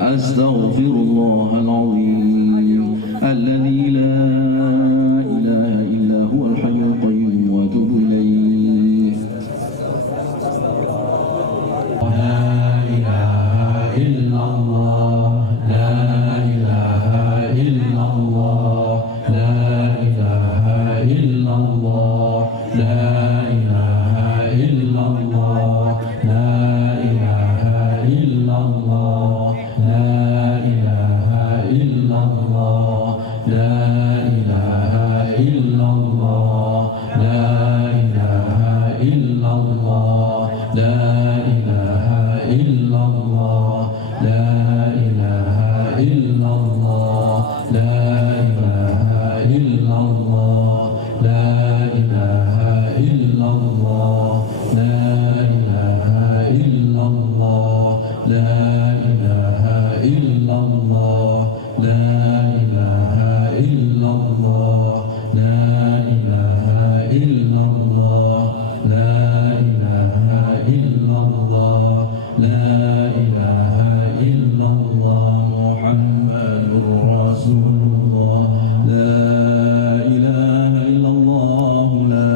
أستغفر الله العظيم الذي لا إله إلا هو الحي القيوم وأتوب إليه. لا إله إلا الله لا إله إلا الله لا إله إلا الله لا إله إلا الله لا إله إلا الله لا إله إلا الله لا إله إلا الله لا إله إلا الله لا إله إلا الله لا إله إلا الله لا إله إلا الله لا إله إلا الله لا إله إلا الله لا إله إلا الله لا إله إلا الله لا إله إلا الله لا إله إلا الله لا إله إلا الله محمد رسول الله لا إله إلا الله لا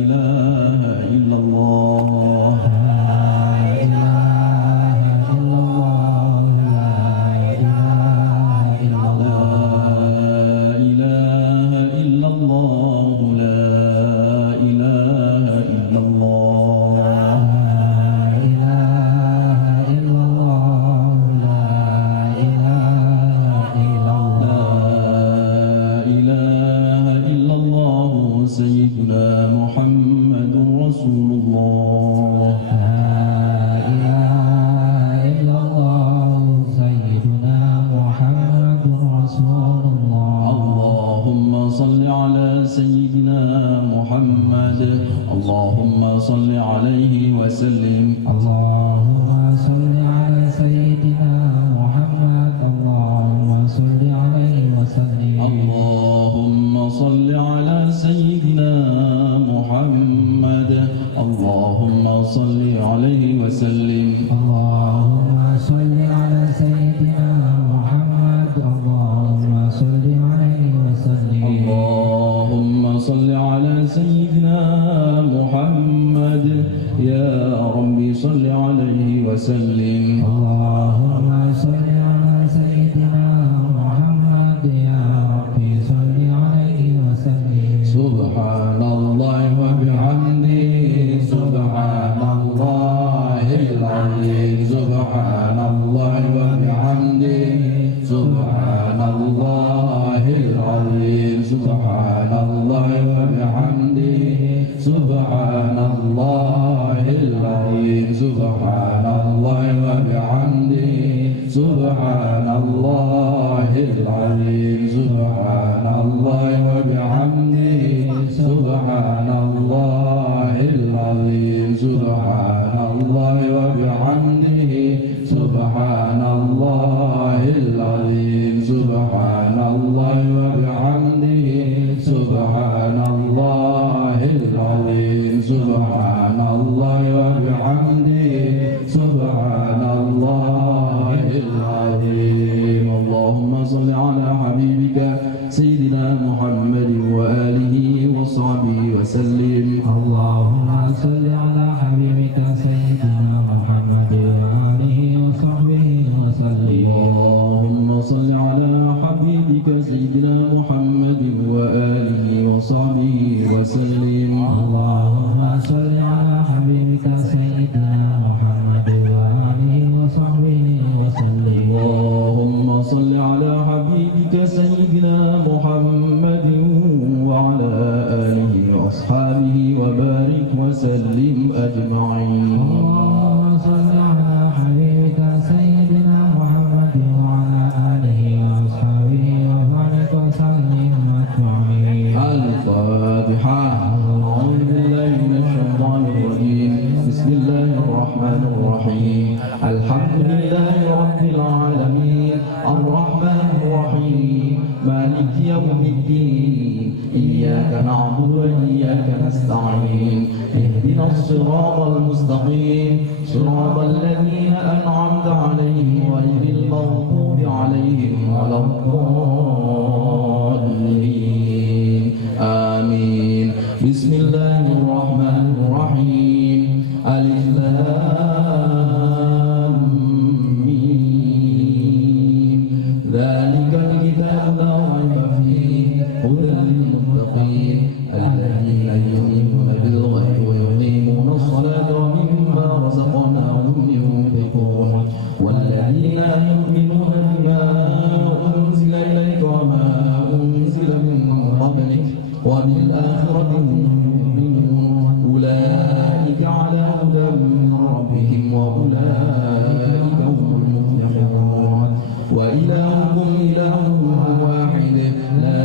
إله إلا الله سيدنا محمد رسول الله لا إله إلا الله سيدنا محمد رسول الله اللهم صل على سيدنا محمد اللهم صل عليه وسلم اللهم صل على سيدنا محمد اللهم صل عليه وسلم اللهم صل على سيدنا محمد اللهم صل عليه وسلم اللهم صل على سيدنا محمد اللهم صل عليه وسلم اللهم صل على سيدنا محمد يا ربي صل عليه وسلم اللهم صل على سيدنا محمد يا ربي صل عليه وسلم سبحان الله وبحمده سبحان الله العظيم سبحان الله وبحمده سبحان الله العظيم سبحان الله وبحمده سبحان الله العظيم سبحان الله وبحمده سبحان الله العظيم سبحان الله وبحمده سبحان الله العظيم سبحان الله وبحمده سبحان الله العظيم سبحان الله وبحمده سبحان الله العظيم سبحان الله وبحمده سبحان الله العظيم اللهم صل على حبيبنا المستقيم صراط الذين أنعمت عليهم غير المغضوب عليهم ولا الضالين آمين. بسم الله الرحمن الرحيم. ألف لام ميم. ذلك الكتاب لا ريب فيه هدى للمتقين الذين يؤمنون بالغيب ويقيمون الصلاة ومما رزقناهم ينفقون والذين يؤمنون بما أنزل إليك وما أنزل من قبلك وبالآخرة هم يؤمنون أولئك على هدى من ربهم وأولئك هم المفلحون. وإلهكم إله واحد لا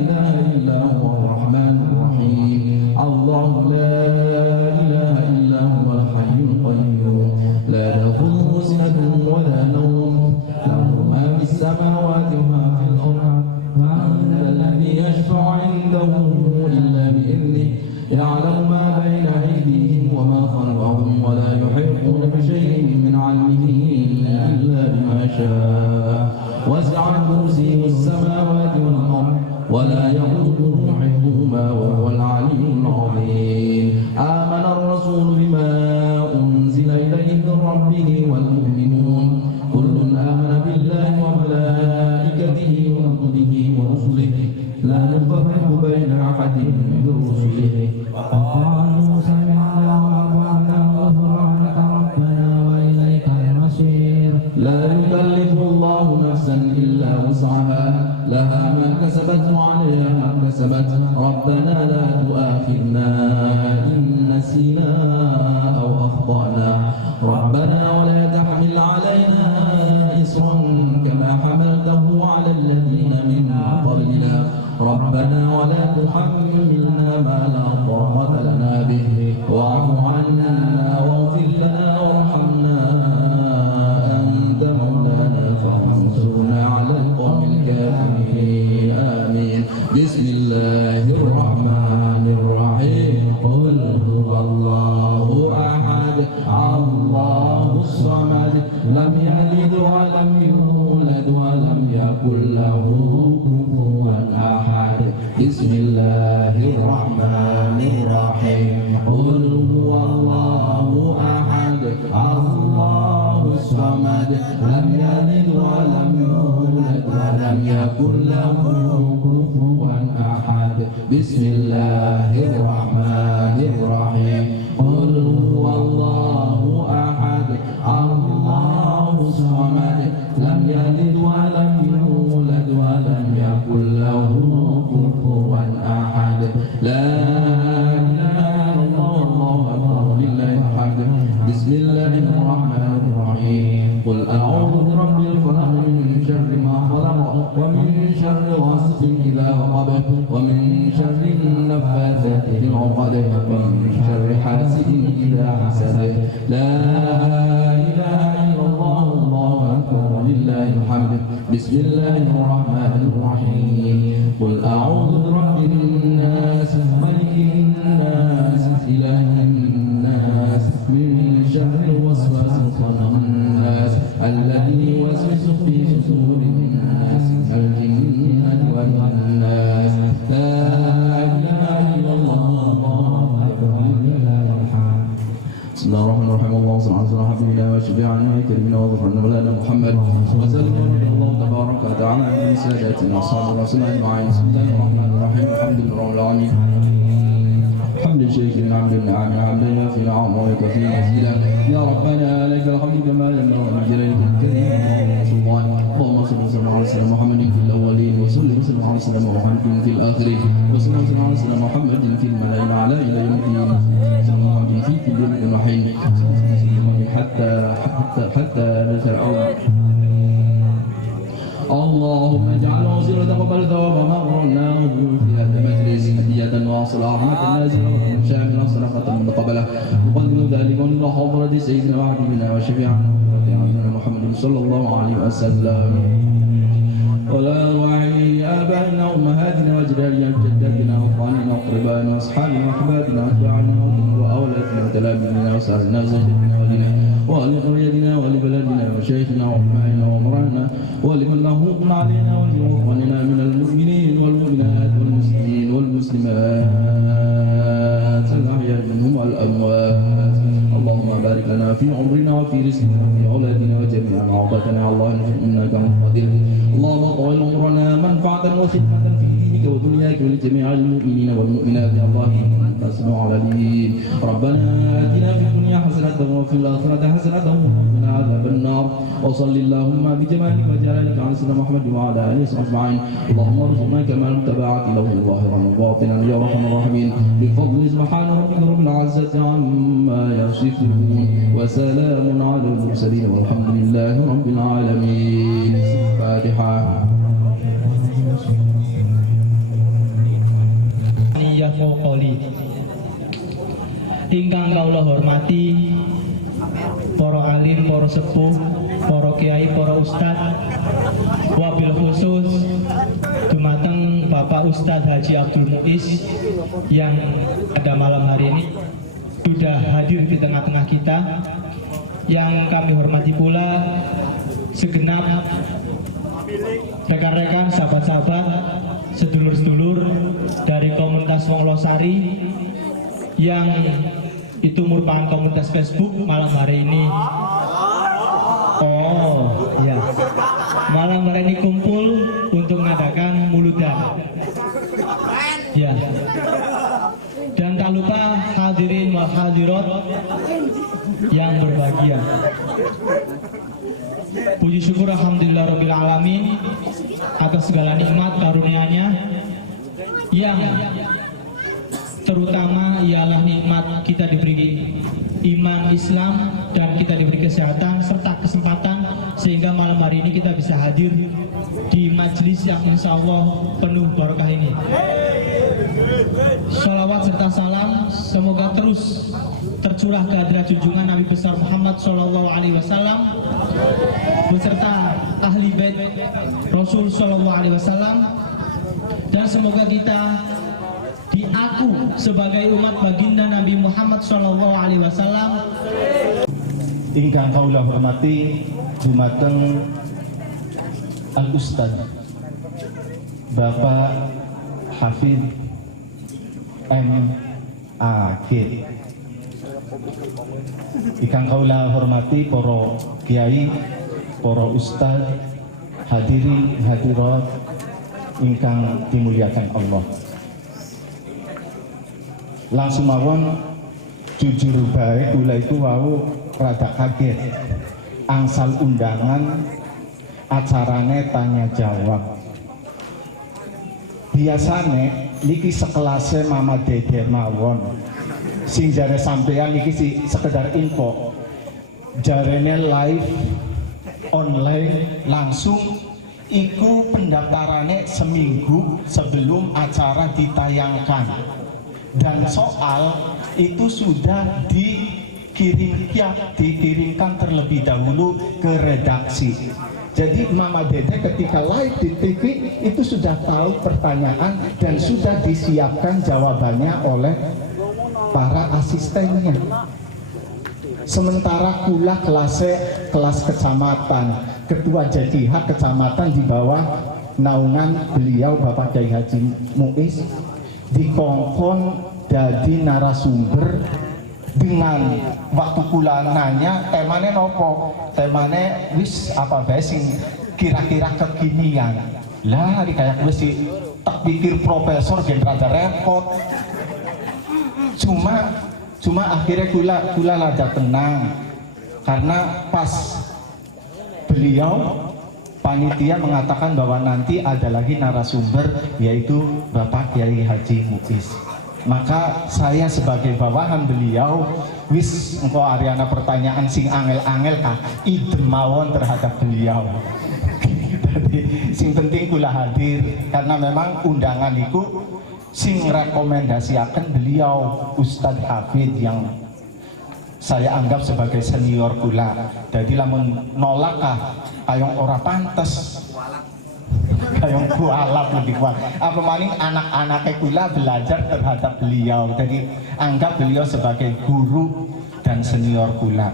إله إلا هو الرحمن الرحيم. الله لا إله إلا هو الحي القيوم لا تأخذه سنة ولا نوم له ما في السماوات وما في الأرض. من ذا الذي يشفع عنده إلا بإذنه يعلم ما بين أيديهم وما خلفهم ولا يحيطون بشيء من علمه إلا بما شاء. وسع كرسيه السماوات والأرض ولا يؤوده حفظهما وهو العلي العظيم. آمن الرسول بما أنزل إليه من ربه والمؤمنون كل آمن بالله وملائكته وكتبه ورسله لا نفرق بين أحد من رسله. وقالوا سمعنا وأطعنا غفرانك ربنا وإليك المصير. لا يكلف الله نفسا إلا وسعها لها ما كسبت وعليها ما كسبت. ربنا لا تؤاخذنا إن نسينا أو أخطأنا. ربنا ولا تحمل علينا إصرا كما حملته على الذين من قبلنا. ربنا ولا تحملنا ما لا طاقة لنا به واعف عنا واغفر لنا وارحمنا أنت مولانا فانصرنا على القوم الكافرين آمين. بسم الله الرحمن الرحيم. قل هو الله أحد الله الصمد لم يلد ولم يولد ولم يكن له كفوا أحد. بسم الله الرحمن الرحيم. قل هو الله أحد الله الصمد لم يلد ولم يولد ولم يكن له كفوا أحد. بسم الله الرحمن الرحيم. قل هو الله أحد الله الصمد لم يلد ولم يولد ولم يكن له كفوا أحد. لا إله إلا الله والله أكبر لله الحمد. بسم الله الرحمن الرحيم. قل أعوذ برب الفلق من شر ما خلق ومن شر غاسق إذا وقب ومن شر النفاثات في العقد ومن شر حاسد إذا حسد. لا إله إلا الله والله أكبر لله الحمد. بسم الله الرحمن الرحيم. قل أعوذ برب الناس ملك الناس إله الناس من شر الوسواس الخناس الذي يوسوس في صدور الناس من الجنة والناس. لا إله إلا الله والله أكبر لله الحمد. بسم الله الرحمن الرحيم. اللهم صل على سيدنا حبيبنا وشفيعنا كريمنا وظفرنا مولانا محمد وسلم الله تبارك وتعالى من ساداتنا أصحاب الرسول أجمعين. بسم الله الرحمن الرحيم. الحمد لله رب العالمين. حمد الشيخ من عبد النعم حمدا في العام وكثير مزيدا. يا ربنا لك الحمد كما ينبغي لجلالك الكريم وسلطانك. اللهم صل وسلم على سيدنا محمد في الاولين وصل وسلم على سيدنا محمد في الاخرين وصل وسلم على سيدنا محمد في الملأ الاعلى الى يوم الدين. سيدنا محمد في كل يوم وحين حتى نزل الارض. اللهم اجعل وزيرة قبل ثواب ما قرناه في هذا المجلس هدية واصل رحمة نازلة شاملة صدقة متقبلة. نقدم ذلك إلى حضرة سيدنا وحبيبنا وشفيعنا محمد صلى الله عليه وسلم ولا أرواح آبائنا وأمهاتنا وأجدادنا وجداتنا وإخواننا وأقربائنا وأصحابنا وأحبابنا وأتباعنا وأولادنا تلاميذنا وسائرنا وسيدنا ولينا ولقريتنا ولبلدنا وشيخنا وعلمائنا وامرانا ولمن له حكم علينا ولإخواننا من المؤمنين والمؤمنات والمسلمين والمسلمات الأحياء منهم والأموات. اللهم بارك لنا في عمرنا وفي رزقنا وفي أولادنا وجميع عوضتنا الله إنك مقتدر. اللهم طول عمرنا منفعة وخدمة في دينك ودنياك ولجميع المؤمنين والمؤمنات يا الله أنت السميع العليم. ربنا آتنا في الدنيا حسنة وفي الآخرة حسنة وقنا عذاب النار. وصل اللهم بجمالك وجلالك على سيدنا محمد وعلى آله وصحبه أجمعين. اللهم ارزقنا كمال المتابعة له ظاهرا وباطنا يا أرحم الراحمين بفضل سبحان ربك رب العزة عما يصفون وسلام على المرسلين والحمد لله رب العالمين. الفاتحة. Ingkang kawula hormati para alim, para sepuh, para kiai, para ustad, wabil khusus dumateng Bapak Ustadz Haji Abdul Muiz yang pada malam hari ini sudah hadir di tengah-tengah kita. Yang kami hormati pula segenap rekan-rekan, sahabat-sahabat, sedulur-sedulur dari komunitas Wongolosari yang itu merupakan komunitas Facebook malam hari ini. Oh ya, malam hari ini kumpul untuk mengadakan muludan. Ya. Dan tak lupa hadirin wal hadirat yang berbahagia. Puji syukur alhamdulillah rabbil alamin atas segala nikmat karunia-Nya yang terutama ialah nikmat kita diberi iman Islam dan kita diberi kesehatan serta kesempatan sehingga malam hari ini kita bisa hadir di majelis yang insya Allah penuh barokah ini. Sholawat serta salam semoga terus tercurah ke hadirat junjungan Nabi besar Muhammad Sallallahu Alaihi Wasallam beserta ahli bait Rasul Sallallahu Alaihi Wasallam, dan semoga kita diaku sebagai umat baginda Nabi Muhammad Sallallahu Alaihi Wasallam. Ingkang kawula hormati dumateng Al Ustad Bapak Hafid M.A.G. Ingkang kawula hormati para kiai, para ustad, hadirin hadirat ingkang dimuliakan Allah. Langsung mawon jujur bae kula itu wau rada kaget angsal undangan acarane tanya jawab. Biasane niki sekelasnya Mama Dede mawon sing jare sampean niki si sekedar info jarene live online langsung iku pendaftarannya seminggu sebelum acara ditayangkan. Dan soal itu sudah dikirimkan terlebih dahulu ke redaksi. Jadi Mama Dede ketika live di TV itu sudah tahu pertanyaan dan sudah disiapkan jawabannya oleh para asistennya. Sementara kula kelas kecamatan, ketua JDH kecamatan di bawah naungan beliau Bapak Kiai Haji Muiz dikongkon jadi narasumber dengan waktu kula nanya temane nopo, temane wis apa bae sing kira-kira kekinian lah hari kayak gue sih tak pikir profesor gen rada repot cuma akhirnya kula rada tenang karena pas beliau panitia mengatakan bahwa nanti ada lagi narasumber yaitu Bapak Kiai Haji Muiz. Maka saya sebagai bawahan beliau wis engko Ariana pertanyaan sing angel-angel kah idem mawon terhadap beliau. Jadi sing penting kula hadir karena memang undangan itu sing rekomendasiakan beliau Ustadz Hafid yang saya anggap sebagai senior kula. Jadi lamun nolak kah ayong ora pantes. kayak kualap lebih kuat. Apa maning anak-anaknya kula belajar terhadap beliau. Jadi anggap beliau sebagai guru dan senior kula.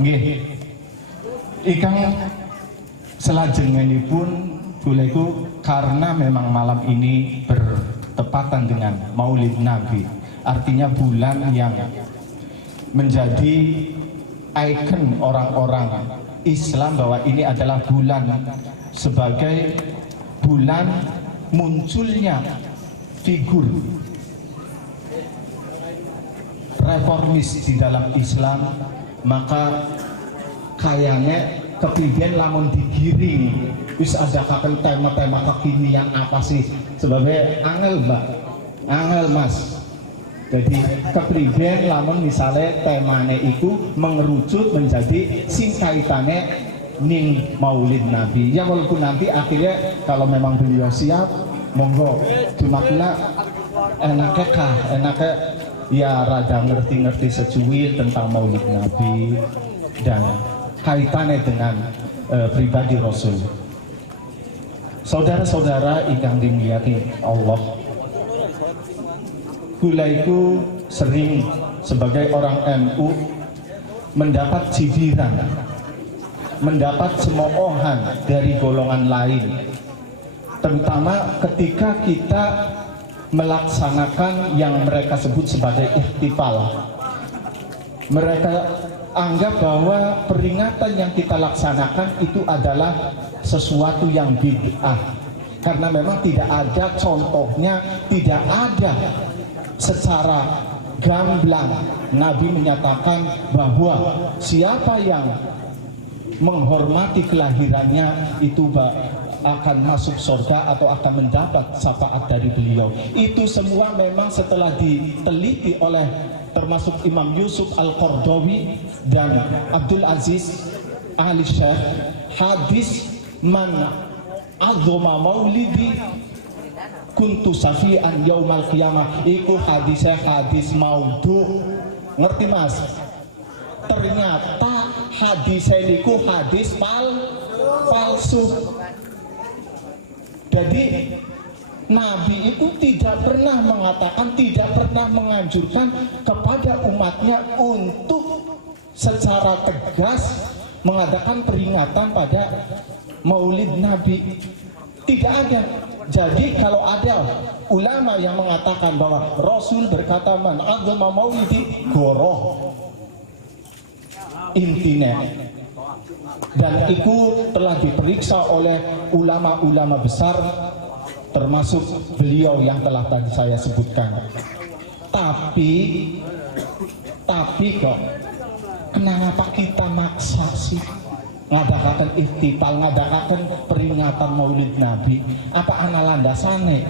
Nggih. Ikang selajengipun kula iku karena memang malam ini bertepatan dengan Maulid Nabi. Artinya bulan yang menjadi ikon orang-orang Islam bahwa ini adalah bulan sebagai bulan munculnya figur reformis di dalam Islam, maka kayaknya kepriben lamun digiring wis ada kaken tema-tema kekinian apa sih sebabnya angel mbak, angel mas. Jadi kepriben lamun misalnya temane itu mengerucut menjadi sing kaitannya ning Maulid Nabi. Ya walaupun nanti akhirnya kalau memang beliau siap, monggo. Cuma kula enaknya ya rada ngerti-ngerti secuil tentang Maulid Nabi dan kaitannya dengan pribadi Rasul. Saudara-saudara ingkang dimulyani Allah, kula itu sering sebagai orang NU mendapat cibiran, mendapat cemoohan dari golongan lain, terutama ketika kita melaksanakan yang mereka sebut sebagai ihtifal. Mereka anggap bahwa peringatan yang kita laksanakan itu adalah sesuatu yang bid'ah, karena memang tidak ada contohnya, tidak ada secara gamblang Nabi menyatakan bahwa siapa yang menghormati kelahirannya itu akan masuk surga atau akan mendapat syafaat dari beliau. Itu semua memang setelah diteliti oleh termasuk Imam Yusuf Al-Qardawi dan Abdul Aziz Ahli Syekh, hadis man adzoma maulidi kuntu safian yaumal qiyamah iku hadisnya hadis maudhu. Ngerti mas? Ternyata hadisnya niku hadis palsu. Jadi Nabi itu tidak pernah mengatakan, tidak pernah menganjurkan kepada umatnya untuk secara tegas mengadakan peringatan pada Maulid Nabi. Tidak ada. Jadi kalau ada ulama yang mengatakan bahwa Rasul berkata man adzama maulidi goroh intinya, dan itu telah diperiksa oleh ulama-ulama besar termasuk beliau yang telah tadi saya sebutkan. Tapi kok kenapa kita maksa sih ngadakaken ihtifal, ngadakaken peringatan Maulid Nabi? Apa ana landasane?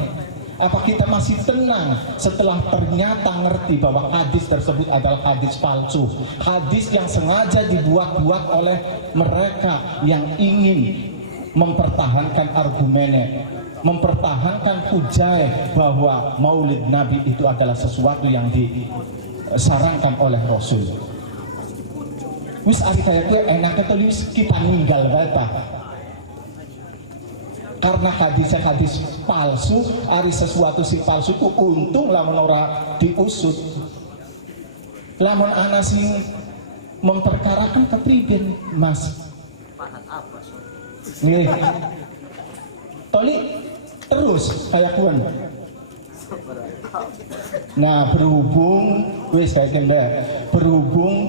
Apa kita masih tenang setelah ternyata ngerti bahwa hadis tersebut adalah hadis palsu, hadis yang sengaja dibuat-buat oleh mereka yang ingin mempertahankan argumennya, mempertahankan hujah bahwa Maulid Nabi itu adalah sesuatu yang disarankan oleh Rasul. Wis ari kaya kowe enake to wis kita ninggal wae ta. Karena hadis palsu, ari sesuatu sing palsu ku untung lamun ora diusut. Lamun ana sing memperkarakan kepriben, Mas. Nggih. Toli terus kayak kuan. Nah, berhubung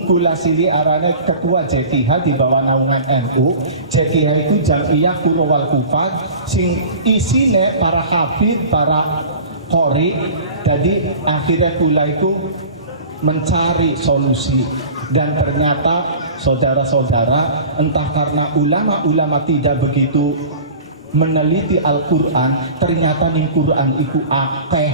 kula sili arane ketua JKH di bawah naungan NU. JKH itu Jamiyah Qurra wal Hufadz sing isine para hafid, para qori. Jadi akhirnya kula itu mencari solusi, dan ternyata saudara-saudara, entah karena ulama-ulama tidak begitu meneliti Al-Quran, ternyata ning Quran itu akeh.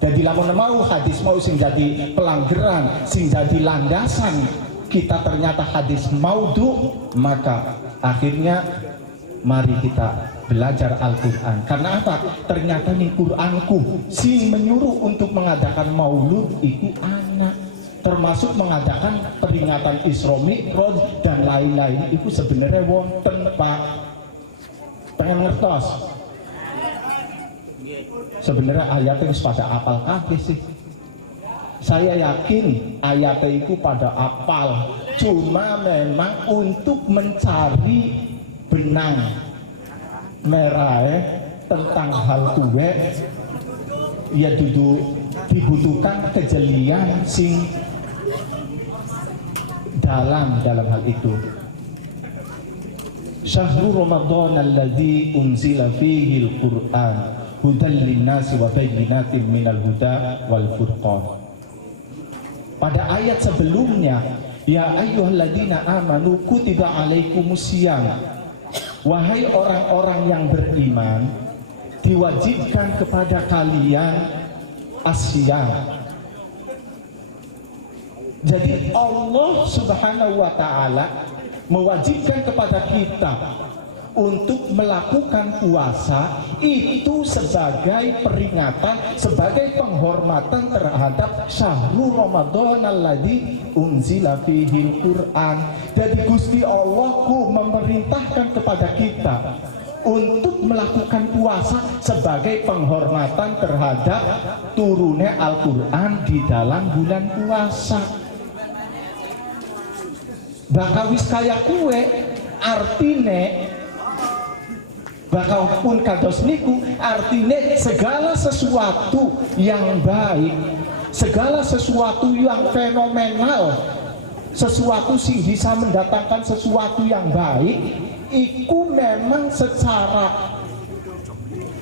Jadi lamun mau hadis mau sing jadi pelanggaran, sing jadi landasan kita ternyata hadis maudhu, maka akhirnya mari kita belajar Al-Quran. Karena apa? Ternyata ning Quranku sing menyuruh untuk mengadakan maulud itu anak, termasuk mengadakan peringatan Isra Mi'raj dan lain-lain itu sebenarnya wonten Pak. pengen ngertos. Sebenarnya ayatnya itu pada apal kabeh sih. Saya yakin ayatnya itu pada apal, cuma memang untuk mencari benang merah tentang hal tuwe ya dibutuhkan kejelian sing dalam hal itu. Syahrul Ramadan alladzi unzila fihi al-Qur'an hudan lin-nasi wa bayyinatin minal huda wal furqan. Pada ayat sebelumnya, ya ayyuhalladzina amanu kutiba alaikumusiyam. Wahai orang-orang yang beriman, diwajibkan kepada kalian asyam. Jadi Allah Subhanahu wa taala mewajibkan kepada kita untuk melakukan puasa itu sebagai peringatan, sebagai penghormatan terhadap syahrul Ramadan alladzi unzila fihi Quran. Jadi Gusti Allah memerintahkan kepada kita untuk melakukan puasa sebagai penghormatan terhadap turunnya Al-Quran di dalam bulan puasa. Bakawis kaya kue artine bakal pun kados niku artine segala sesuatu yang baik, segala sesuatu yang fenomenal, sesuatu sih bisa mendatangkan sesuatu yang baik, itu memang secara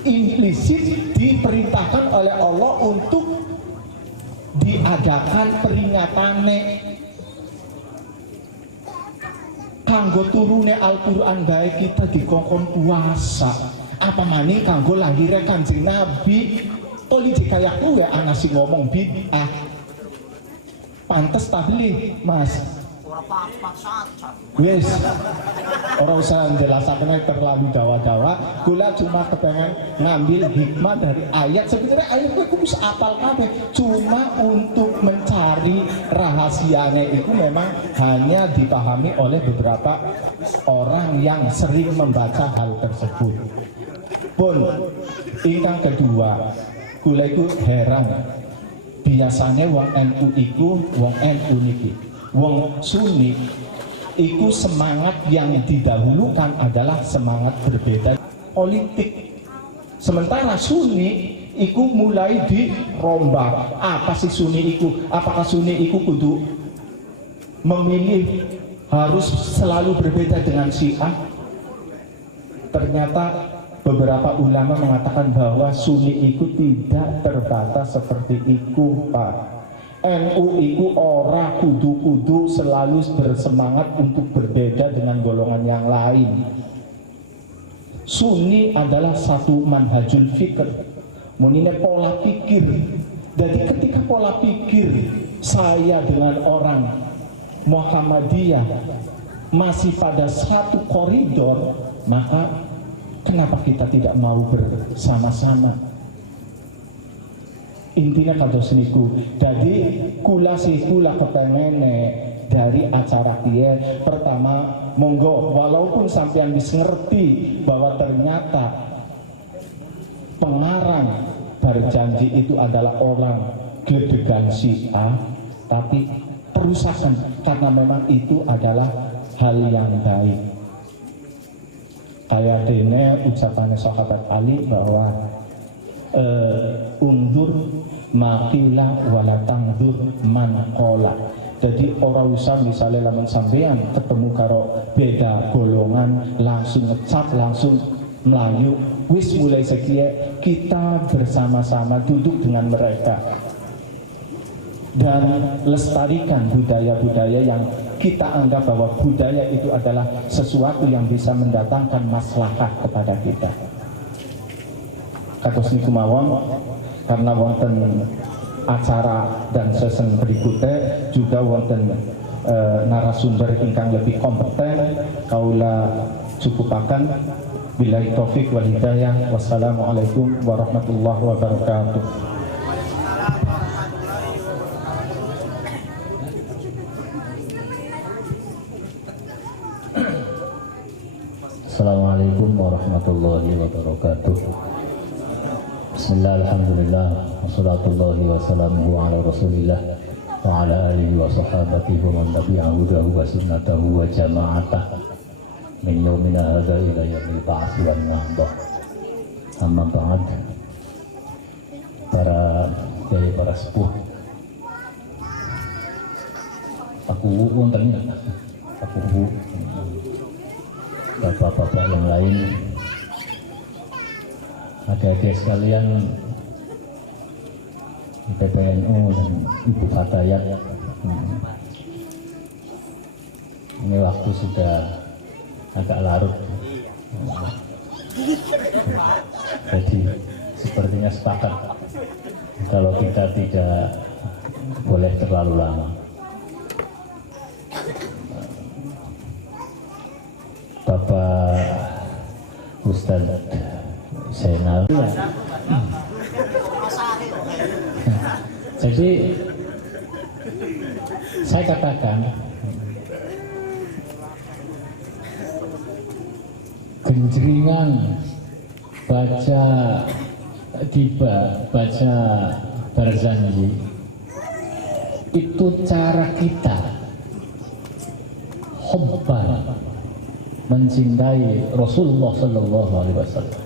implisit diperintahkan oleh Allah untuk diadakan peringatannya. Kanggo turune Al-Quran baik kita dikongkon puasa. Apa maning kanggo lahirnya Kanjeng Nabi. Toli dikayak kuwe ana sing ngomong bid'ah. Pantes ta beli, Mas? Yes. Orang usah menjelaskan terlalu dawa-dawa. Kula cuma kepengen ngambil hikmah dari ayat. Sebenarnya ayat itu bisa apal kabeh. Cuma untuk mencari rahasianya itu memang hanya dipahami oleh beberapa orang yang sering membaca hal tersebut. Pun, ingkang kedua, kula itu heran. Biasanya wong NU iku, wong NU niki, wong Sunni iku semangat yang didahulukan adalah semangat berbeda politik. Sementara Sunni iku mulai dirombak. Apa sih Sunni iku? Apakah Sunni iku kudu memilih harus selalu berbeda dengan Syiah? Ternyata beberapa ulama mengatakan bahwa Sunni itu tidak terbatas seperti itu, Pak. NU itu ora kudu-kudu selalu bersemangat untuk berbeda dengan golongan yang lain. Sunni adalah satu manhajul fikr, munine pola pikir. Jadi ketika pola pikir saya dengan orang Muhammadiyah masih pada satu koridor, maka kenapa kita tidak mau bersama-sama? Intinya kados niku. Jadi kula kepengen dari acara kia. Pertama, monggo walaupun sampean bisa ngerti bahwa ternyata pengarang berjanji itu adalah orang gledegan Syiah, tapi perusahaan karena memang itu adalah hal yang baik. Kayak dene ucapannya sahabat Ali bahwa undur maqila wala tangdur man qala. Jadi orang usah misalnya lamun sampean ketemu karo beda golongan langsung ngecap, langsung melayu. Wis mulai sekian kita bersama-sama duduk dengan mereka dan lestarikan budaya-budaya yang kita anggap bahwa budaya itu adalah sesuatu yang bisa mendatangkan maslahat kepada kita. Kados niku mawon, karena wonten acara dan season berikutnya juga wonten narasumber ingkang lebih kompeten, kaula cukupaken. Billahi taufik wal hidayah. Wassalamualaikum warahmatullahi wabarakatuh. Assalamualaikum warahmatullahi wabarakatuh. Bismillah, alhamdulillah, wassalatullahi wassalamuhu ala rasulillah wa ala alihi wa sahabatihi wa man tabi'ahu hudahu wa sunnatahu wa jama'atah min yaumina hadha ila yaumil ba'ats wan nahdhah. Amma ba'd. Para sepuh, aku wonten aku bapak-bapak yang lain, adik-adik sekalian PPNU dan Ibu Fatayat. Ini waktu sudah agak larut, jadi sepertinya sepakat kalau kita tidak boleh terlalu lama. Bapak Ustadz Zainal. Jadi saya katakan genjringan baca Gibah, baca Barzanji, itu cara kita hubban mencintai Rasulullah Sallallahu Alaihi Wasallam.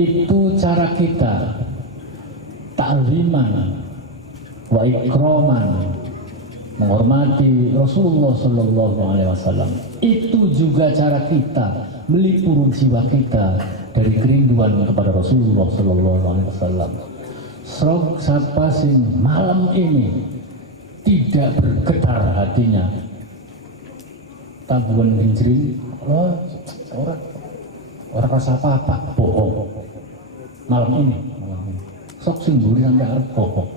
Itu cara kita ta'liman wa ikraman menghormati Rasulullah Sallallahu Alaihi Wasallam. Itu juga cara kita melipur jiwa kita dari kerinduan kepada Rasulullah Sallallahu Alaihi Wasallam. Siapa sing malam ini tidak bergetar hatinya, tabungan genjring, orang rasa apa-apa, bohong. Malam ini sok sing mburi sampai arep bohong.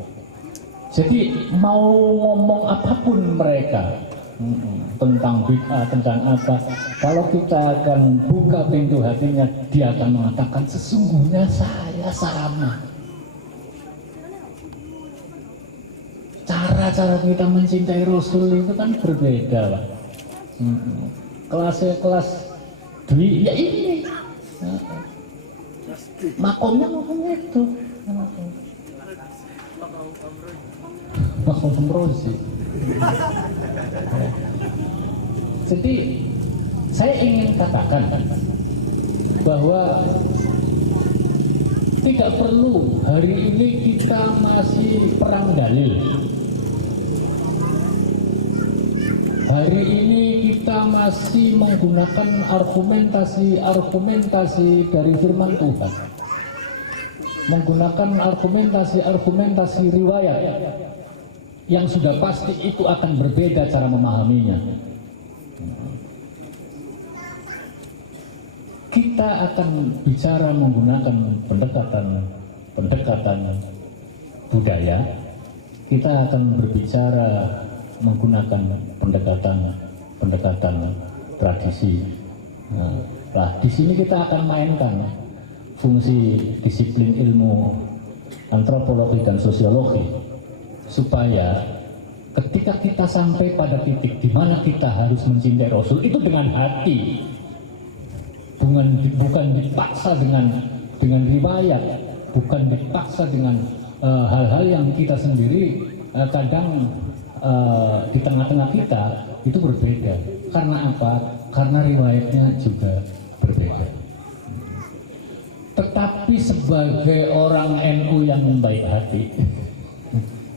Jadi mau ngomong apapun mereka tentang bid'ah, tentang apa, kalau kita akan buka pintu hatinya, dia akan mengatakan sesungguhnya saya sama. Cara-cara kita mencintai Rasul itu kan berbeda, Pak. Kelas dwi ya ini, makomnya itu, makom Rozi. Jadi saya ingin katakan bahwa tidak perlu hari ini kita masih perang dalil. Hari ini kita masih menggunakan argumentasi dari firman Tuhan, menggunakan argumentasi riwayat yang sudah pasti itu akan berbeda cara memahaminya. Kita akan bicara menggunakan pendekatan budaya, kita akan berbicara menggunakan pendekatan tradisi. Nah, di sini kita akan mainkan fungsi disiplin ilmu antropologi dan sosiologi supaya ketika kita sampai pada titik di mana kita harus mencintai Rasul itu dengan hati, bukan dipaksa dengan riwayat, bukan dipaksa dengan hal-hal yang kita sendiri kadang di tengah-tengah kita itu berbeda. Karena apa? Karena riwayatnya juga berbeda. Tetapi sebagai orang NU yang baik hati,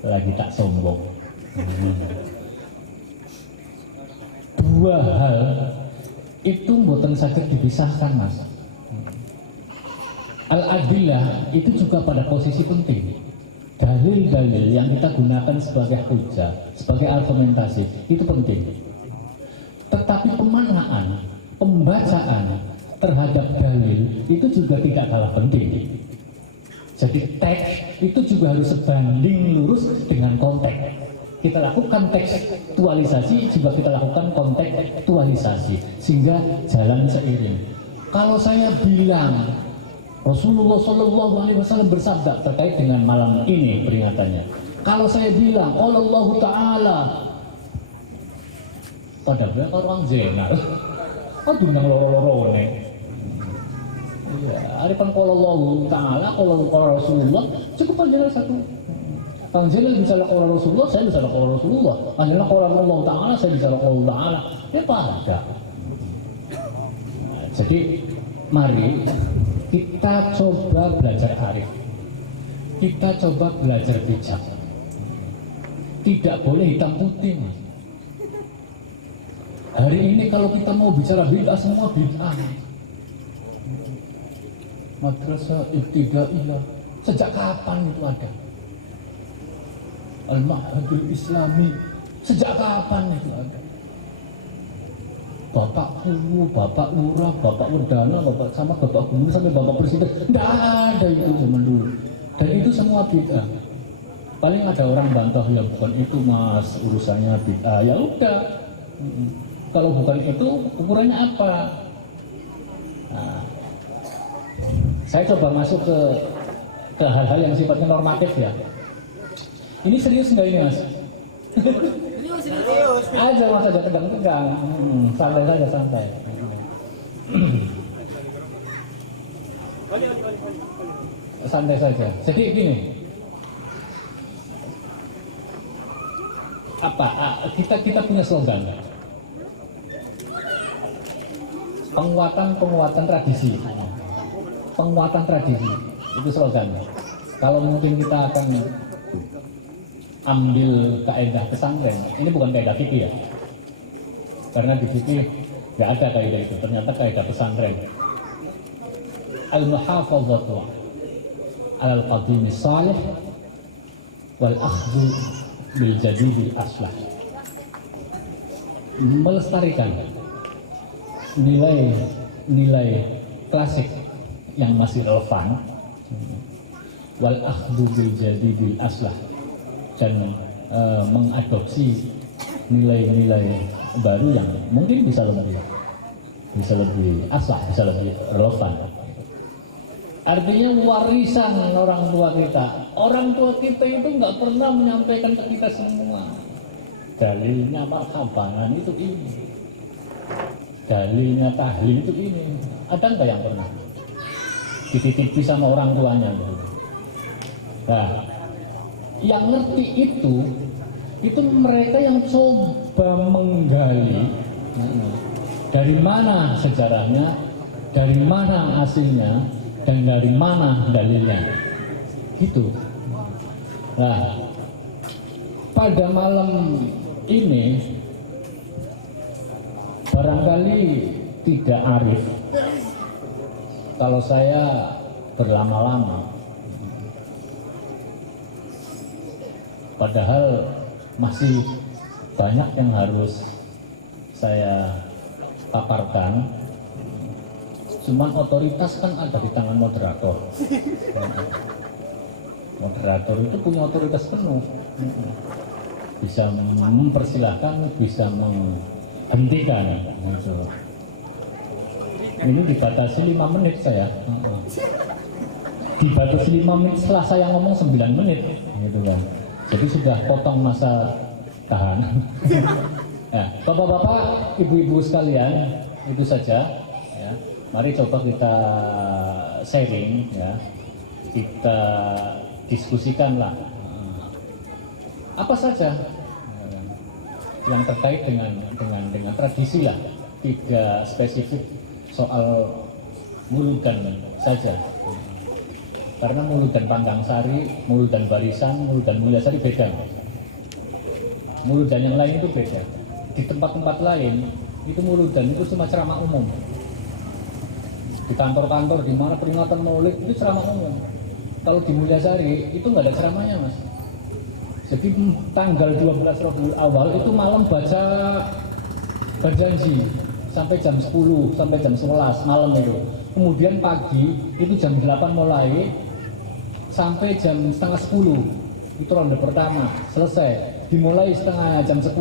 lagi tak sombong, dua hal itu mboten saged dipisahkan, Mas. Al-adillah itu juga pada posisi penting. Dalil-dalil yang kita gunakan sebagai hujah, sebagai argumentasi itu penting. Tetapi pemaknaan, pembacaan terhadap dalil itu juga tidak kalah penting. Jadi teks itu juga harus sebanding lurus dengan konteks. Kita lakukan tekstualisasi, juga kita lakukan kontekstualisasi, sehingga jalan seiring. Kalau saya bilang Rasulullah Shallallahu Alaihi Wasallam bersabda terkait dengan malam ini peringatannya. Kalau saya bilang Allah Taala, pada orang Zenar, Aduh nang loro-loro nih. Iya, harapan kalau Allah Ta'ala, kalau Rasulullah, cukup aja satu. Kang Jenel bisa kalau Rasulullah, saya bisa kalau Rasulullah. Anjala kalau Allah Ta'ala, saya bisa kalau Allah Ta'ala. Ya pada. Jadi, mari kita coba belajar arif. Kita coba belajar bijak. Tidak boleh hitam putih, Mas. Hari ini kalau kita mau bicara bid'ah, semua bid'ah. Madrasah ibtidaiyah, sejak kapan itu ada? Al-Ma'hadul Islami, sejak kapan itu ada? Bapak Guru, Bapak Lurah, Bapak Wedana, Bapak sama Bapak Guru sampai Bapak Presiden, tidak ada itu zaman dulu. Dan itu semua bid'ah. Paling ada orang bantah, ya bukan itu Mas urusannya bid'ah. Ya udah. Kalau bukan itu ukurannya apa? Nah, saya coba masuk ke hal-hal yang sifatnya normatif ya. Ini serius nggak ini Mas? Serius. Aja Mas, aja tegang-tegang. Santai saja, santai. Santai saja. Jadi gini. Kita punya slogan. Penguatan tradisi. Penguatan tradisi itu slogan. Kalau mungkin kita akan ambil kaidah pesantren, ini bukan kaidah fikih ya, karena di fikih nggak ada kaidah itu. Ternyata kaidah pesantren al-muhafazatu alal qadimi salih wal akhdhu bil jadidil aslah, melestarikan nilai klasik yang masih relevan, wal akhdhu bil jadidil aslah, dan mengadopsi nilai-nilai baru yang mungkin bisa lebih aslah, bisa lebih relevan. Artinya warisan orang tua kita. Orang tua kita itu nggak pernah menyampaikan ke kita semua. Dalilnya marhaban itu ini. Dalilnya tahlil itu ini. Ada nggak yang pernah dititipi sama orang tuanya gitu? Nah, yang ngerti itu mereka yang coba menggali dari mana sejarahnya, dari mana aslinya, dan dari mana dalilnya, gitu. Nah, pada malam ini barangkali tidak arif kalau saya berlama-lama, padahal masih banyak yang harus saya paparkan. Cuman otoritas kan ada di tangan moderator. Moderator itu punya otoritas penuh. Bisa mempersilahkan, bisa menghentikan. Ini dibatasi 5 menit saya. Dibatasi 5 menit setelah saya ngomong 9 menit. Gitu kan. Jadi sudah potong masa tahanan. Ya, bapak-bapak, ibu-ibu sekalian, itu saja. Ya. Mari coba kita sharing, ya. Kita diskusikanlah apa saja yang terkait dengan tradisi lah, tidak spesifik soal Muludan saja. Karena Muludan Panggangsari, Muludan Barisan, Muludan Mulyasari beda. Muludan yang lain itu beda. Di tempat-tempat lain itu Muludan itu cuma ceramah umum. Di kantor-kantor di mana peringatan Maulid itu ceramah umum. Kalau di Mulyasari itu nggak ada ceramahnya, Mas. Jadi tanggal 12 Rabiul Awal itu malam baca berjanji sampai jam 10 sampai jam 11 malam itu. Kemudian pagi itu jam 8 mulai sampai jam setengah 10 itu ronde pertama selesai. Dimulai setengah jam 10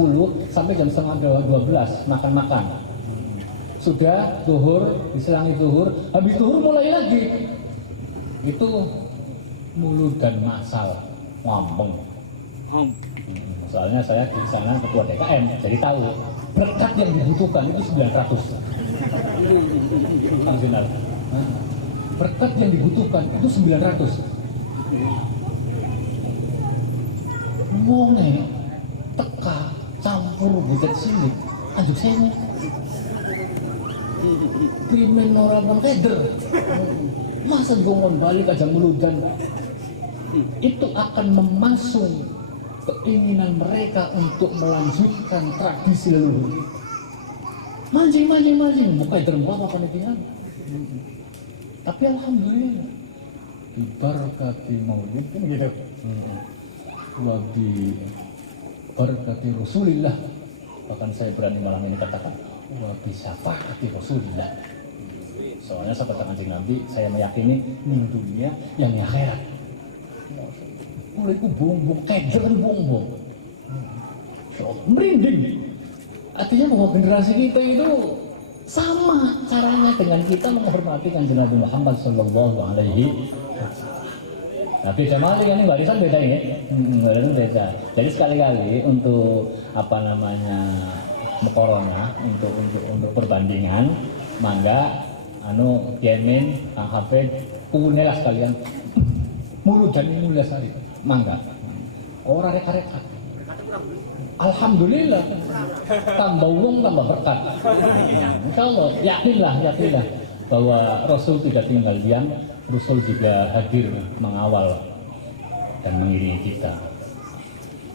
sampai jam setengah 12 makan-makan. Sudah zuhur, diselangi zuhur, habis zuhur mulai lagi. Itu Muludan masal ngomong. Soalnya saya di sana ketua DKM, jadi tahu berkat yang dibutuhkan itu 900. Kang Jenal. Berkat yang dibutuhkan itu 900. Wonge teka campur butet silik anjuk seni. Krimen orang keder. Masa gongon balik aja meludan. Itu akan memasung keinginan mereka untuk melanjutkan tradisi leluhur. Mancing, bukan terbawa panitia. Tapi alhamdulillah, diberkati maulid kan gitu. Wabi berkati Rasulillah. Bahkan saya berani malam ini katakan, wabi syafaati Rasulillah. Soalnya saya katakan Nabi, saya meyakini ning dunia yang di akhirat. Mulaiku bongbong, keder bongbong. Merinding. Artinya bahwa generasi kita itu sama caranya dengan kita menghormati Kanjeng Nabi Muhammad Sallallahu Alaihi Wasallam. Nah beda malih kan warisan beda ini, warisan beda. Jadi sekali-kali untuk apa namanya corona, untuk perbandingan, mangga, Yemin, Kang Hafid, kunelah sekalian, mulut dan mulia sari, mangga. Orang reka-reka. Alhamdulillah, tambah uang tambah berkat. Insya Allah, yakinlah bahwa Rasul tidak tinggal diam, Rasul juga hadir mengawal dan mengiringi kita.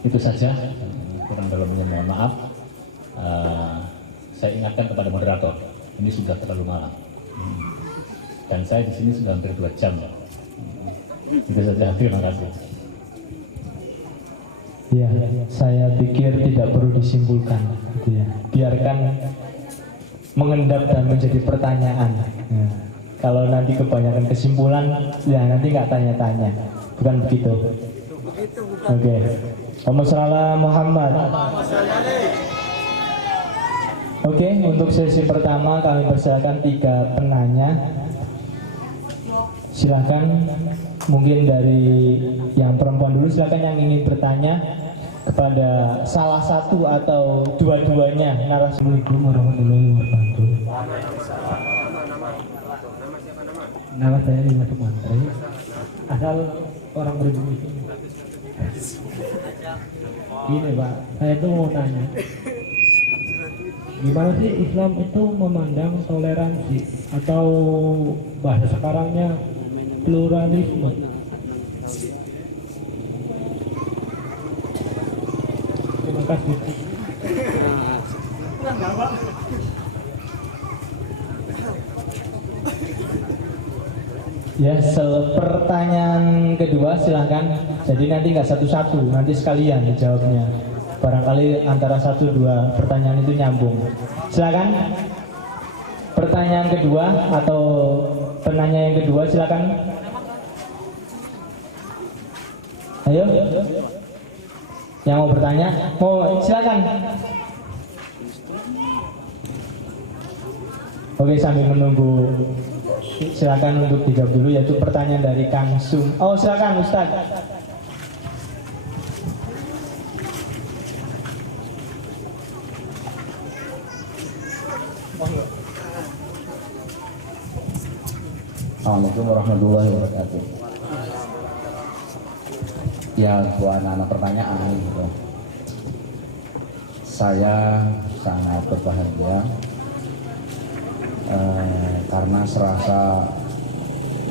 Itu saja, kurang dalamnya mohon maaf. Saya ingatkan kepada moderator, ini sudah terlalu malam, dan saya di sini sudah hampir 2 jam. Itu saja, terima kasih. Ya, saya pikir tidak perlu disimpulkan, gitu ya. Biarkan mengendap dan menjadi pertanyaan. Ya. Kalau nanti kebanyakan kesimpulan, ya nanti nggak tanya-tanya, bukan begitu? Oke. Allahumma Muhammad. Oke, untuk sesi pertama kami persilakan 3 penanya. Silakan, mungkin dari yang perempuan dulu, silakan yang ingin bertanya kepada salah satu atau dua-duanya narasumber. Assalamualaikum warahmatullahi wabarakatuh. Nama saya Lima Sumantri, asal orang Pribumi. Gini Pak, saya tuh mau tanya, gimana sih Islam itu memandang toleransi atau bahasa sekarangnya pluralisme? Terima kasih. Ya, pertanyaan kedua silahkan. Jadi nanti nggak satu-satu, nanti sekalian dijawabnya. Barangkali antara 1-2 pertanyaan itu nyambung. Silakan. Pertanyaan kedua atau penanya yang kedua silakan. Ayo. Yang mau bertanya, mau silakan. Oke, sambil menunggu, silakan untuk dijawab dulu, yaitu pertanyaan dari Kang Sum. Oh, silakan Ustaz. Assalamualaikum warahmatullahi wabarakatuh. Ya, buat anak-anak pertanyaan gitu. Saya sangat berbahagia karena serasa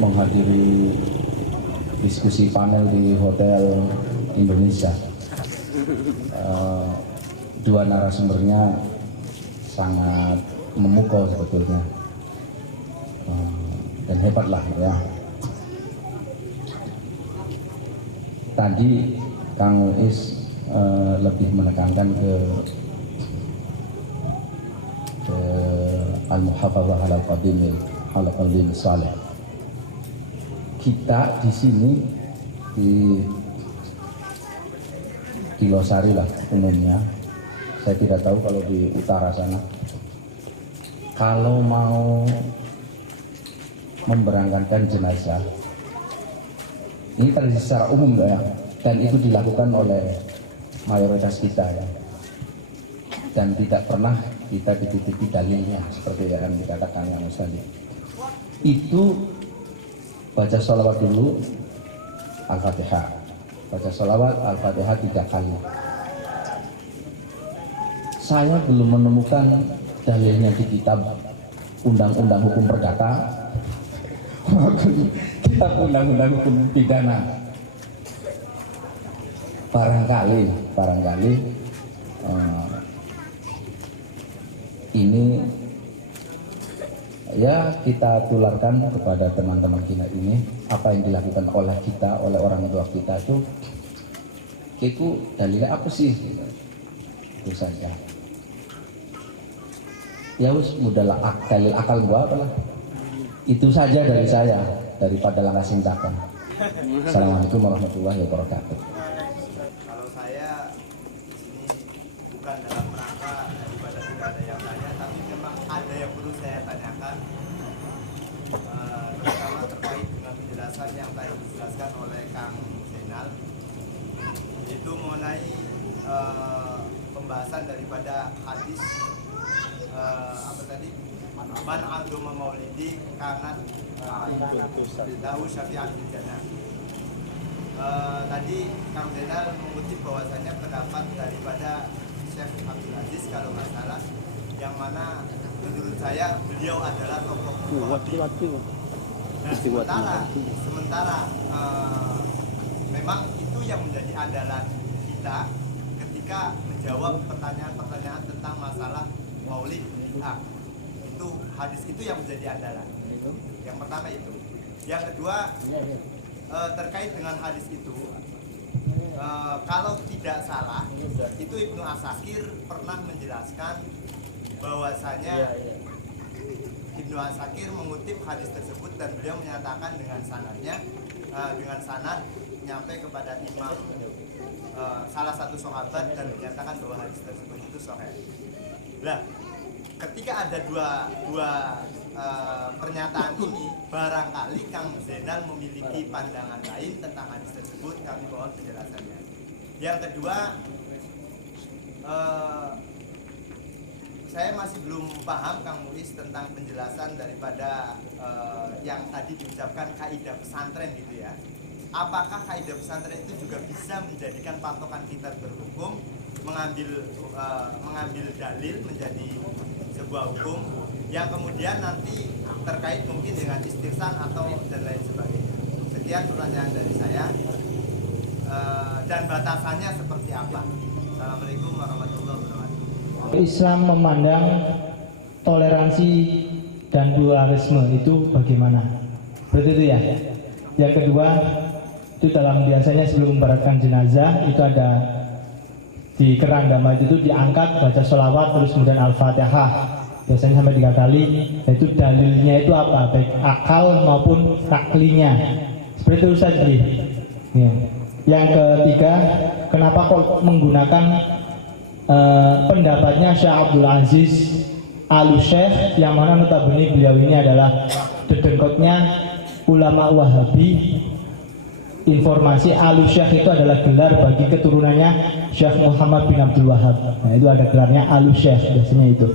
menghadiri diskusi panel di Hotel Indonesia. 2 narasumbernya sangat memukau sebetulnya. Dan hebatlah ya. Tadi Kang Uis lebih menekankan ke al-muhafadzah ala qadim salih. Kita di sini di Losari lah umumnya. Saya tidak tahu kalau di utara sana. Kalau mau memberangkatkan jenazah, ini tradisi secara umum ya, dan itu dilakukan oleh mayoritas kita ya, dan tidak pernah kita dititipi dalilnya seperti yang dikatakan Yang Tadi. Itu baca sholawat dulu Al-Fatihah. Baca sholawat Al-Fatihah 3 kali. Saya belum menemukan dalilnya di kitab Undang-Undang Hukum Perdata, kitab Undang-Undang Hukum Pidana. Barangkali ini ya kita tularkan kepada teman-teman kita ini, apa yang dilakukan oleh kita, oleh orang tua kita itu dalilnya apa sih? Itu saja. Ya wis mudahlah dalil akal gua apalah. Itu saja dari saya, daripada langkah singkatan. Assalamualaikum warahmatullahi wabarakatuh. Kalau saya di sini bukan dalam rangka daripada tidak ada yang tanya, tapi memang ada yang perlu saya tanyakan, terutama terkait dengan penjelasan yang tadi dijelaskan oleh Kang Zainal, itu mengenai pembahasan daripada hadis apa tadi, man anduma maulidi kanat tahu syafi'at fil jannah. Tadi Kang Zainal mengutip bahwasanya pendapat daripada Syekh Abdul Aziz kalau nggak salah, yang mana menurut saya beliau adalah tokoh nah, sementara memang itu yang menjadi andalan kita ketika menjawab pertanyaan-pertanyaan tentang masalah maulid. Nah, itu hadis itu yang menjadi andalan. Yang pertama itu. Yang kedua, terkait dengan hadis itu, kalau tidak salah, itu Ibnu Asakir pernah menjelaskan bahwasanya Ibnu Asakir mengutip hadis tersebut dan beliau menyatakan dengan sanadnya, dengan sanad nyampe kepada imam salah satu sahabat dan menyatakan bahwa hadis tersebut itu sahih. Nah, ketika ada dua pernyataan ini, barangkali Kang Zainal memiliki pandangan lain tentang hadis tersebut, kami mohon penjelasannya. Yang kedua, saya masih belum paham Kang Muiz tentang penjelasan daripada yang tadi diucapkan kaidah pesantren gitu ya. Apakah kaidah pesantren itu juga bisa menjadikan patokan kita berhukum, mengambil dalil menjadi sebuah hukum yang kemudian nanti terkait mungkin dengan istirsan atau dan lain sebagainya. Sekian pertanyaan dari saya, dan batasannya seperti apa. Assalamualaikum warahmatullahi wabarakatuh. Islam memandang toleransi dan pluralisme itu bagaimana? Berarti itu ya. Yang kedua, itu dalam biasanya sebelum memberatkan jenazah itu ada di keranda mayat itu diangkat, baca sholawat, terus kemudian Al-Fatihah biasanya sampai 3 kali. Itu dalilnya itu apa? Baik akal maupun naklinya. Seperti itu Ustaz. Ya. Yang ketiga, kenapa kok menggunakan pendapatnya Syekh Abdul Aziz Al-Syekh, yang mana notabene beliau ini adalah dedengkotnya ulama Wahabi. Informasi Al-Syekh itu adalah gelar bagi keturunannya Syekh Muhammad bin Abdul Wahab. Nah, itu ada gelarnya Al-Syekh biasanya itu.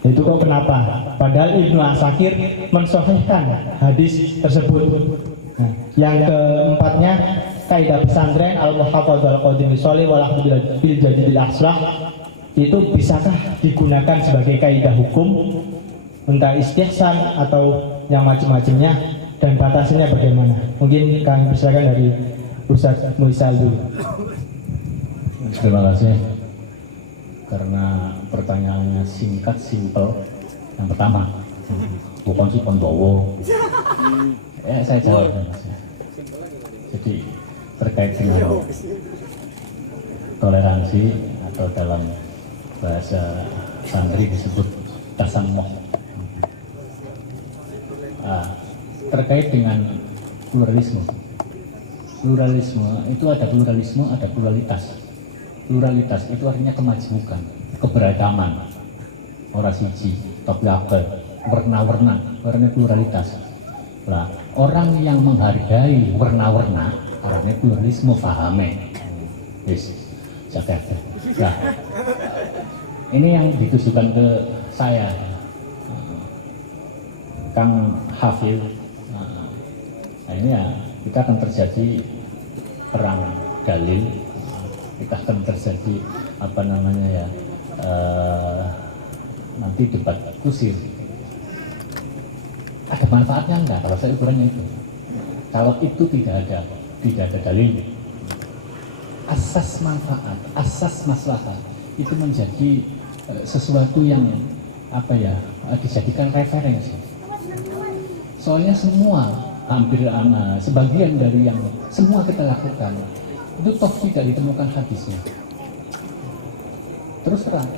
Itu kok kenapa? Padahal Ibnu Asakir mensahihkan hadis tersebut. Nah, yang keempatnya, kaidah pesantren al-muhafadz al-qadim sholih wal bil jadidil asrah itu bisakah digunakan sebagai kaidah hukum, entah istihsan atau yang macam-macamnya, dan batasannya bagaimana? Mungkin kami persilakan dari Ustaz Muisal dulu. Terima kasih. Karena pertanyaannya singkat, simpel. Yang pertama, bukan si Pondowo. Ya, saya jawab. Jadi terkait dengan toleransi atau dalam bahasa santri disebut tasamuh. Terkait dengan pluralisme. Pluralisme itu ada pluralisme, ada pluralitas. Pluralitas itu artinya kemajemukan, keberagaman, ora siji, tapi akeh, warna-warna, warna pluralitas. Nah, orang yang menghargai warna-warna, karena pluralisme pahame. Yes, jaga. Nah, Ini yang ditujukan ke saya, Kang Hafil. Nah ini ya, kita akan terjadi perang dalil, kita akan terjadi apa namanya ya, nanti debat kusir. Ada manfaatnya enggak kalau saya ukurannya itu? Kalau itu tidak ada dalil. Asas manfaat, asas maslahat itu menjadi sesuatu yang apa ya, dijadikan referensi. Soalnya semua hampir sebagian dari yang semua kita lakukan itu toh tidak ditemukan hadisnya. Terus terang,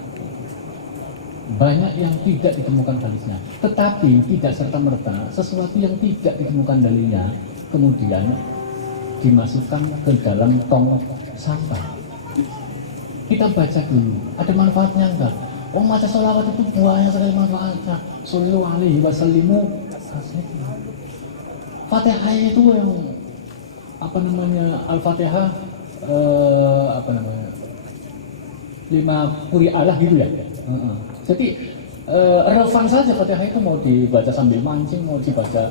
banyak yang tidak ditemukan hadisnya, tetapi tidak serta-merta sesuatu yang tidak ditemukan dalilnya kemudian dimasukkan ke dalam tong sampah. Kita baca dulu, ada manfaatnya enggak? Oh, baca sholawat itu banyak sekali manfaatnya. Shollu alaihi wasallimu. Fatihah itu yang apa namanya, Al-Fatihah apa namanya, 5 quri'ah gitu ya. Jadi relevan saja Fatihah itu, mau dibaca sambil mancing, mau dibaca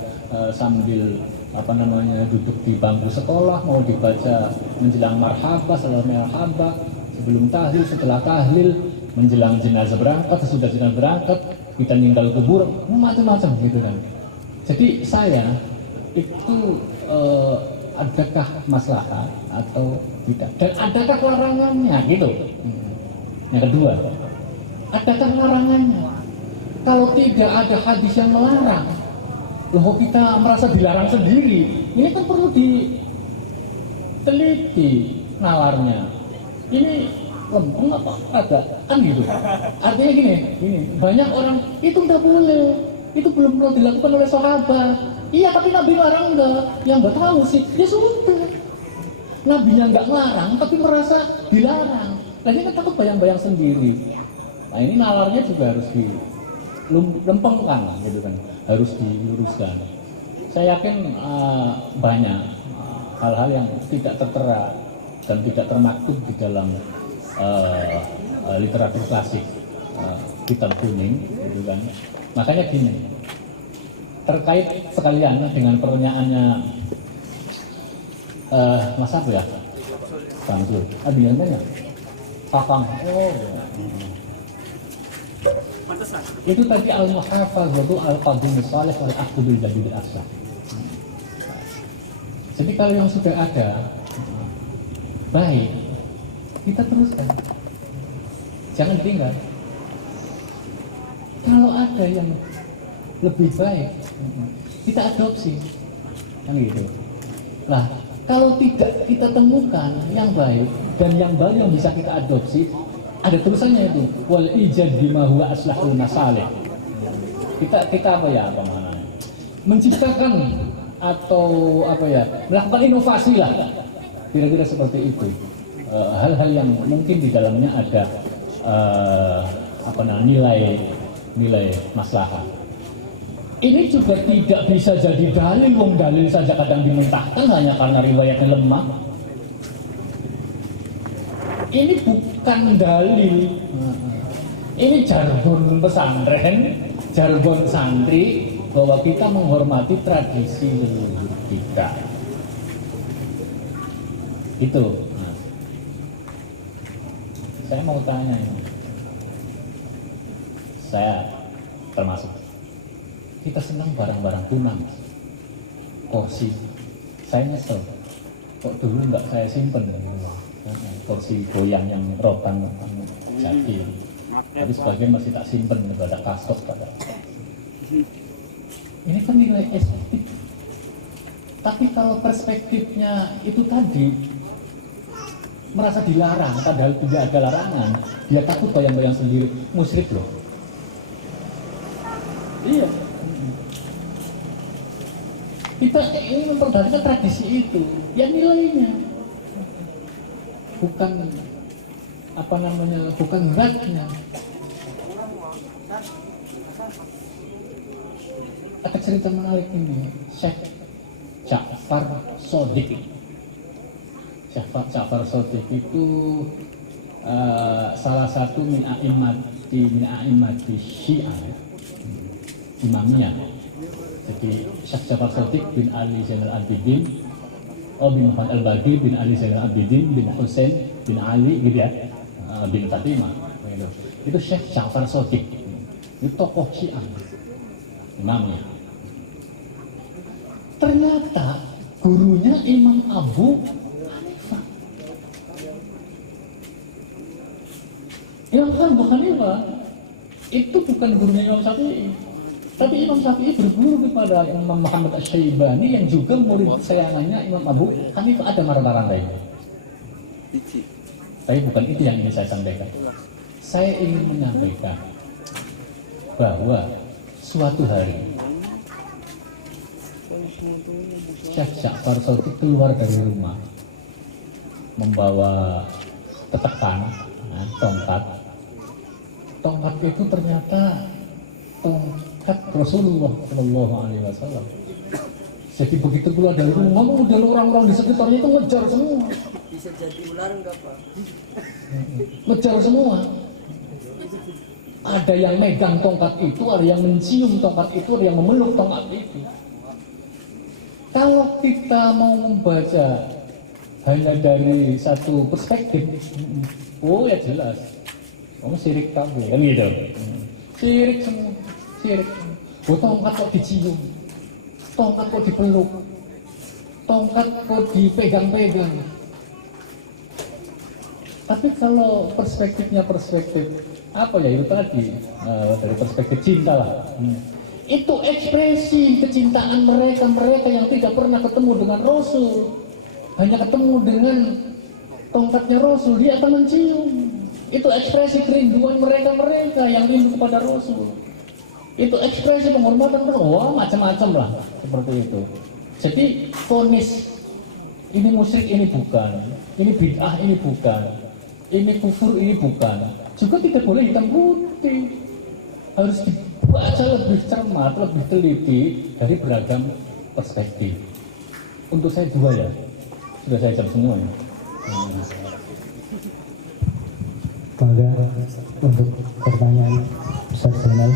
sambil apa namanya duduk di bangku sekolah, mau dibaca menjelang marhabah, setelah marhabah, sebelum tahlil, setelah tahlil, menjelang jenazah berangkat, sesudah jenazah berangkat, kita ninggal kubur, macam-macam gitu kan. Jadi saya itu adakah maslahat atau tidak, dan adakah larangannya gitu. Yang kedua, adakah larangannya? Kalau tidak ada hadis yang melarang, loh kita merasa dilarang sendiri, ini kan perlu diteliti nalarnya. Ini lempeng apa ada kan gitu. Artinya gini, banyak orang itu nggak boleh, itu belum pernah dilakukan oleh sahabat. Iya, tapi Nabi larang enggak? Yang nggak tahu sih, ya sudah. Nabinya nggak larang, tapi merasa dilarang. Nah ini kan takut bayang-bayang sendiri. Nah ini nalarnya juga harus dilempengkan, gitu kan, harus diluruskan. Saya yakin banyak hal-hal yang tidak tertera dan tidak termaktub di dalam literatur klasik, kitab kuning, gitu kan. Makanya gini, terkait sekalian dengan pertanyaannya Mas apa ya? Samsul. Yang mana? Kakang. Oh. Itu tadi al-muhafazatu al-qadim salih wal akhdhu bil jadid al-aslah. Jadi kalau yang sudah ada baik, kita teruskan. Jangan tinggal. Kalau ada yang lebih baik, kita adopsi. Kan gitu. Nah, kalau tidak kita temukan yang baik dan yang baru yang bisa kita adopsi, ada tulisannya itu wal ijad bima huwa aslahul masalih. Kita apa ya, apa maknanya? Menciptakan atau apa ya, melakukan inovasi lah, kira-kira seperti itu. Hal-hal yang mungkin di dalamnya ada apa namanya, nilai maslahat. Ini juga tidak bisa jadi dalil, wong dalil saja kadang dimuntahkan hanya karena riwayatnya lemah. Ini bukan dalil, ini jargon pesantren, jargon santri, bahwa kita menghormati tradisi leluhur kita. Itu. Nah. Saya mau tanya ini. Saya termasuk. Kita senang barang-barang kuno, kursi. Saya nyesel, kok dulu nggak saya simpen kursi goyang yang rotan jati. Tapi sebagian masih tak simpen, ada kasut pada. Ini kan nilai estetik. Tapi kalau perspektifnya itu tadi merasa dilarang, padahal tidak ada larangan, dia takut bayang-bayang sendiri, musyrik loh. Iya. Kita ingin mempertahankan tradisi itu, ya nilainya, bukan apa namanya, bukan zatnya. Ada cerita menarik ini, Syekh Ja'far Shadiq. Syekh Ja'far Shadiq itu salah satu min a'immati Syiah, imamnya. Jadi Syekh Ja'far Shadiq bin Ali Zainal Abidin, bin Muhammad Al-Baqir bin Ali Zainal Abidin bin Husain bin Ali gitu ya, bin Fatimah gitu. Itu Syekh Ja'far Shadiq, itu tokoh Syiah, imamnya. Ternyata gurunya Imam Abu Hanifah. Imam Abu Hanifah itu bukan gurunya Imam Syafi'i, tapi Imam Syafi'i berguru kepada Imam Muhammad Asy-Syaibani yang juga murid sayangannya Imam Abu Hanifah. Ada martabat lain. Tapi bukan itu yang ingin saya sampaikan. Saya ingin menyampaikan bahwa suatu hari Syekh Ja'far Shadiq keluar dari rumah membawa tetekan, tongkat itu ternyata tongkat Rasulullah Shallallahu Alaihi Wasallam. Jadi begitu keluar dari rumah, kemudian orang-orang di sekitarnya itu ngejar semua. Bisa jadi ular enggak Pak? Ngejar semua. Ada yang megang tongkat itu, ada yang mencium tongkat itu, ada yang memeluk tongkat itu. Kalau kita mau membaca hanya dari satu perspektif, oh ya jelas, kamu sirik kamu kan gitu. Sirik semua, sirik. Oh, tongkat kok dicium, tongkat kok dipeluk, tongkat kok dipegang-pegang. Tapi kalau perspektifnya perspektif apa ya itu tadi, dari perspektif cinta lah. Itu ekspresi kecintaan mereka yang tidak pernah ketemu dengan Rasul, hanya ketemu dengan tongkatnya Rasul, dia akan mencium. Itu ekspresi kerinduan mereka yang rindu kepada Rasul. Itu ekspresi penghormatan Rasul. Wah, macam-macam lah seperti itu. Jadi vonis ini musyrik, ini bukan, ini bid'ah, ini bukan, ini kufur, ini bukan, juga tidak boleh hitam putih, harus dibaca lebih cermat, lebih teliti dari beragam perspektif. Untuk saya dua ya, sudah saya jawab semua ya. Maka untuk pertanyaan Ustaz Zainal.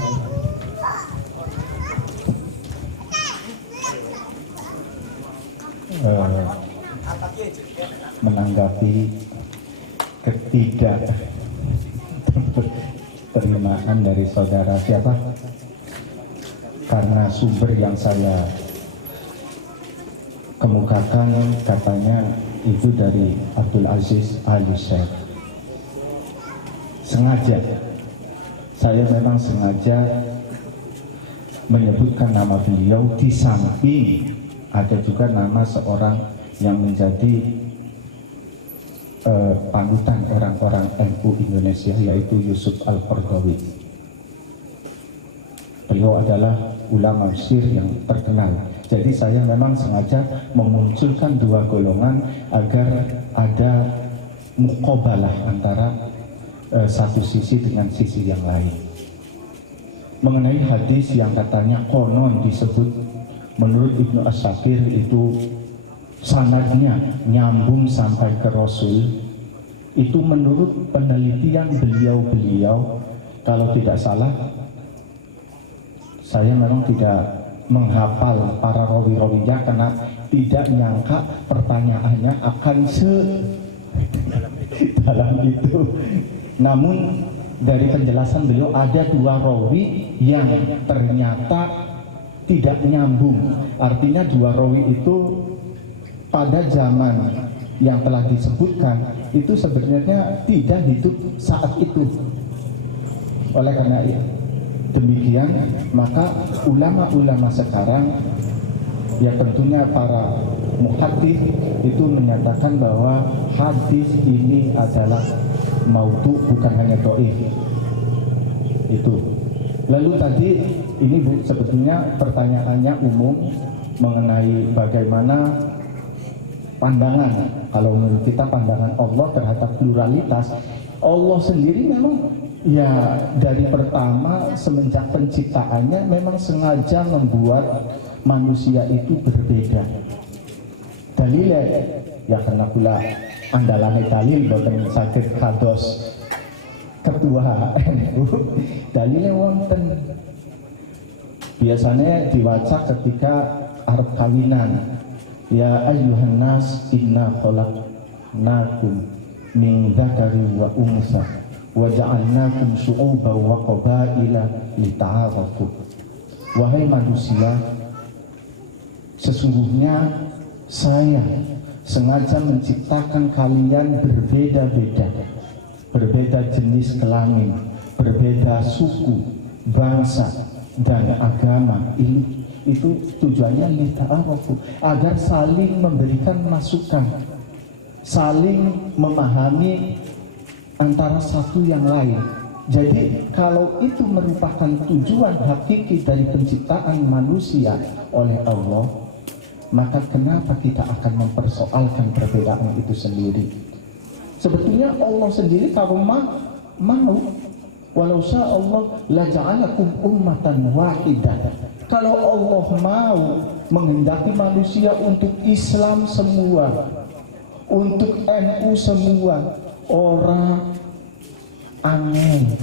Menanggapi ketidakterimaan dari saudara siapa? Karena sumber yang saya kemukakan katanya itu dari Abdul Aziz Al-Yusef. Sengaja, saya memang sengaja menyebutkan nama beliau di samping ada juga nama seorang yang menjadi panutan orang-orang NU Indonesia, yaitu Yusuf Al-Qaradawi. Beliau adalah ulama Mesir yang terkenal. Jadi saya memang sengaja memunculkan dua golongan agar ada muqabalah antara satu sisi dengan sisi yang lain. Mengenai hadis yang katanya konon disebut menurut Ibnu As-Sakir itu sanadnya nyambung sampai ke Rasul, itu menurut penelitian beliau-beliau, kalau tidak salah, saya memang tidak menghafal para rawi-rawinya karena tidak nyangka pertanyaannya akan dalam itu. Namun dari penjelasan beliau ada dua rawi yang ternyata tidak nyambung. Artinya dua rawi itu pada zaman yang telah disebutkan itu sebenarnya tidak hidup saat itu. Oleh karena demikian, maka ulama-ulama sekarang, ya tentunya para muhaddits itu menyatakan bahwa hadis ini adalah maudhu, bukan hanya dhaif. Itu. Lalu tadi ini sebetulnya pertanyaannya umum mengenai bagaimana pandangan, kalau menurut kita pandangan Allah terhadap pluralitas. Allah sendiri memang ya dari pertama semenjak penciptaannya memang sengaja membuat manusia itu berbeda. Dalilnya ya karena pula andalane dalil boten saged kados ketua NU. Dalile wonten. Biasanya diwaca ketika arep kawinan. Ya ayyuhan nas inna khalaqnakum min dzakari wa unsa wa ja'alnakum syu'uban wa qabaila lita'arafu. Wahai manusia, sesungguhnya saya sengaja menciptakan kalian berbeda-beda, berbeda jenis kelamin, berbeda suku, bangsa, dan agama. Itu tujuannya lita'arafu, agar saling memberikan masukan, saling memahami antara satu yang lain. Jadi kalau itu merupakan tujuan hakiki dari penciptaan manusia oleh Allah, maka kenapa kita akan mempersoalkan perbedaan itu sendiri? Sebetulnya Allah sendiri kalau mau, walau sya Allah la ja'alakum ummatan wahidah. Kalau Allah mau menghendaki manusia untuk Islam semua, untuk NU semua, orang aneh.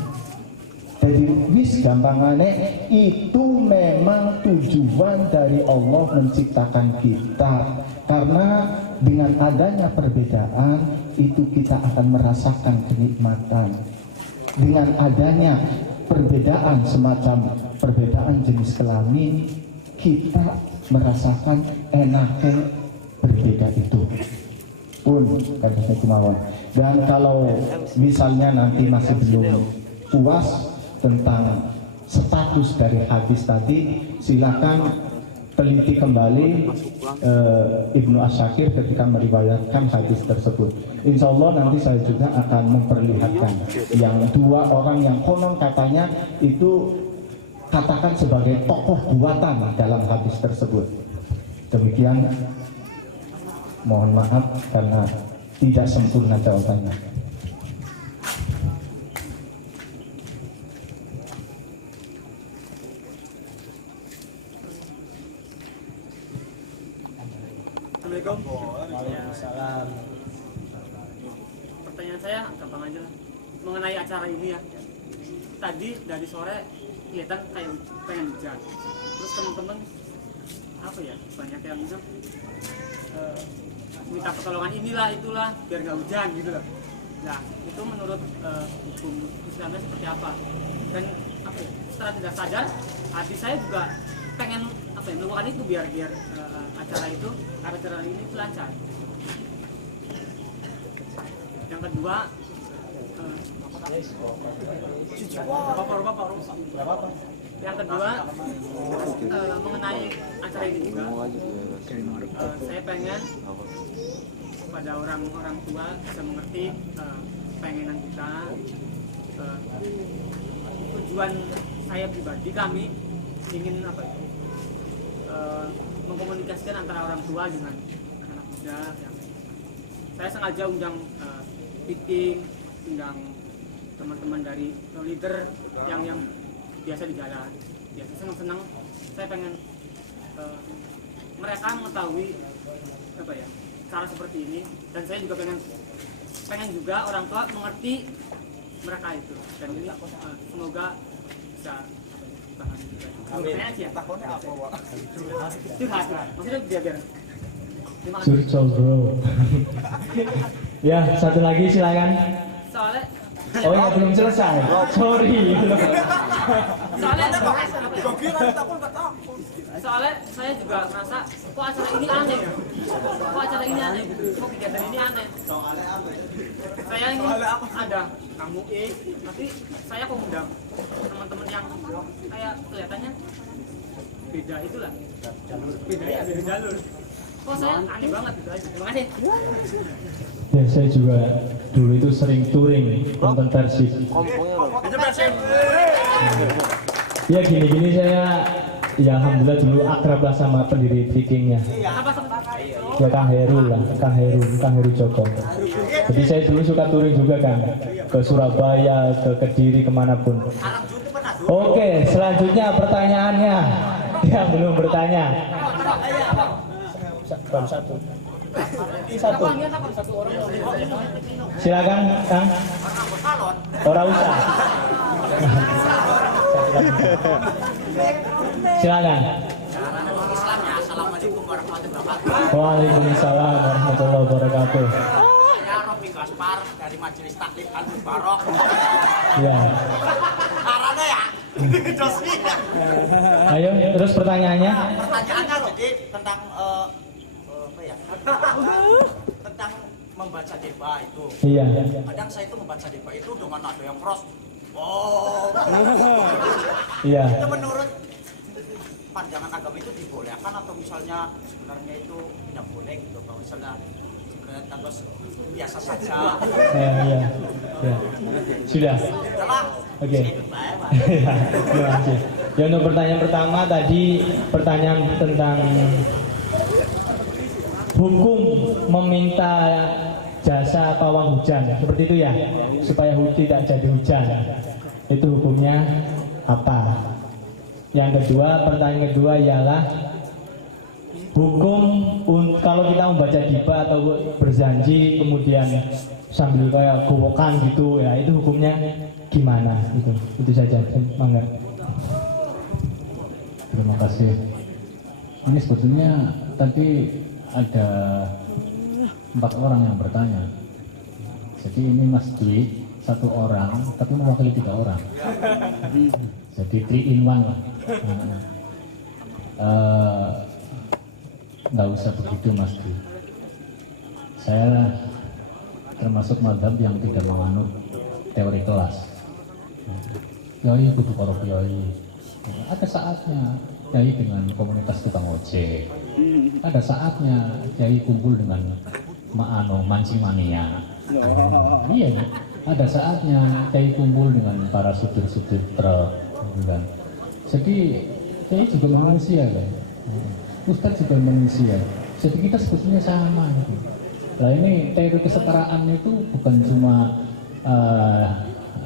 Jadi wis gampangane itu memang tujuan dari Allah menciptakan kita. Karena dengan adanya perbedaan itu kita akan merasakan kenikmatan. Dengan adanya perbedaan semacam perbedaan jenis kelamin, kita merasakan enaknya berbeda itu pun kata saya kemauan. Dan kalau misalnya nanti masih belum puas tentang status dari hadis tadi, silakan teliti kembali Ibnu Asyakir ketika meriwayatkan hadis tersebut. Insya Allah nanti saya juga akan memperlihatkan yang dua orang yang konon katanya itu katakan sebagai tokoh buatan dalam hadis tersebut. Demikian, mohon maaf karena tidak sempurna jawabannya. Assalamualaikum. Waalaikumsalam. Pertanyaan saya gampang aja lah. Mengenai acara ini ya. Tadi dari sore kelihatan kayak pengen hujan. Terus teman-teman apa ya, banyak yang minta pertolongan inilah itulah biar nggak hujan gitu loh. Nah itu menurut hukum Islamnya seperti apa? Dan apa ya, setelah tidak sadar hati saya juga pengen apa ya, melakukan itu biar acara ini lancar. Yang kedua yang kedua mengenai acara ini juga saya pengen pada orang-orang tua bisa mengerti pengenan kita, tujuan saya pribadi, kami ingin apa mengkomunikasikan antara orang tua dengan anak muda. Saya sengaja undang meeting, undang teman-teman dari leader yang biasa di jalan, biasa senang-senang. Saya pengen mereka mengetahui apa ya, cara seperti ini, dan saya juga pengen juga orang tua mengerti mereka itu, dan ini semoga bisa tahan. Maksudnya biar Surcol bro. Ya, satu lagi silakan. Soalnya oh ya, belum selesai. Sorry. Soalnya saya juga merasa kok acara ini aneh ya. Kok acara ini aneh gitu. Kok kegiatan ini aneh. Saya ini ada kamu nanti saya kok undang teman-teman yang kayak kelihatannya beda itulah. Beda jalur. Kok saya aneh banget gitu aja. Terima kasih. Ya, saya juga dulu itu sering touring nonton Persib. Ya gini saya ya alhamdulillah dulu akrab lah sama pendiri Vikingnya. Ya Kang Heru Joko. Jadi saya dulu suka touring juga kan, ke Surabaya, ke Kediri, kemanapun. Oke, selanjutnya pertanyaannya yang belum bertanya. Baru satu. Satu. Silakan, Kang. Ora usah. Silakan. Assalamualaikum warahmatullahi wabarakatuh. Waalaikumsalam warahmatullahi wabarakatuh. Saya Robi Gaspar dari Majelis Taklim Al Mubarak. Iya. Caranya ya. Dosmi. Ayo, terus pertanyaannya. Pertanyaannya jadi tentang apa ya? Tentang membaca deba itu. Iya. Kadang saya itu membaca deba itu dengan nada yang keras. Oh. Iya. Itu menurut pandangan agama itu dibolehkan atau misalnya sebenarnya itu tidak boleh gitu, kalau misalnya sebenarnya biasa saja. Iya. Sudah. Oke. Terima kasih. Ya, untuk pertanyaan pertama tadi pertanyaan tentang hukum meminta jasa pawang hujan seperti itu ya, supaya tidak jadi hujan. Itu hukumnya apa? Yang kedua, pertanyaan kedua ialah hukum kalau kita membaca diba atau berjanji kemudian sambil kayak gowokan gitu ya, itu hukumnya gimana? Itu saja. Mangga. Terima kasih. Ini sebetulnya tadi ada 4 orang yang bertanya. Jadi ini Mas Dwi 1 orang, tapi mewakili 3 orang. Jadi 3 in 1 lah. Nggak usah begitu Mas Dwi. Saya termasuk mazhab yang tidak menganut teori kelas. Yai kudu karo kiai. Ada saatnya kiai dengan komunitas tukang ojek. Ada saatnya kiai kumpul dengan mancing mania. Iya, ada saatnya kiai kumpul dengan para supir-supir truk, kan. Jadi kiai juga manusia kan. Ustadz juga manusia. Jadi kita sebetulnya sama gitu. Nah ini teori kesetaraan itu bukan cuma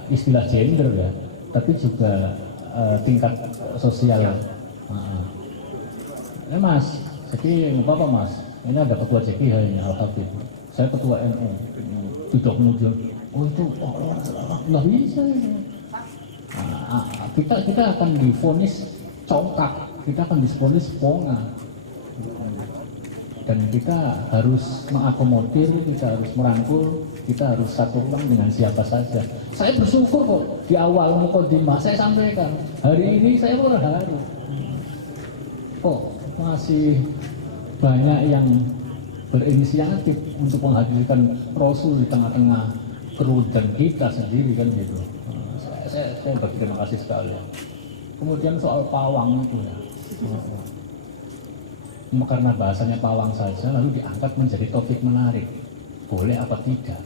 istilah gender ya, tapi juga tingkat sosial. Mas, jadi nggak apa-apa Mas. Ini ada ketua JKH ini Al-Habib. Saya ketua NU. Tidak kemudian, oh itu nggak bisa. Kita akan divonis congkak, kita akan divonis ponga. Dan kita harus mengakomodir, kita harus merangkul, kita harus satukan dengan siapa saja. Saya bersyukur kok di awal mukadimah saya sampaikan, hari ini saya terharu. Kok masih banyak yang berinisiatif untuk menghadirkan Rasul di tengah-tengah kerudan kita sendiri kan gitu. Saya berterima kasih sekali. Kemudian soal pawang itu ya. Karena bahasanya pawang saja lalu diangkat menjadi topik menarik, boleh apa tidak?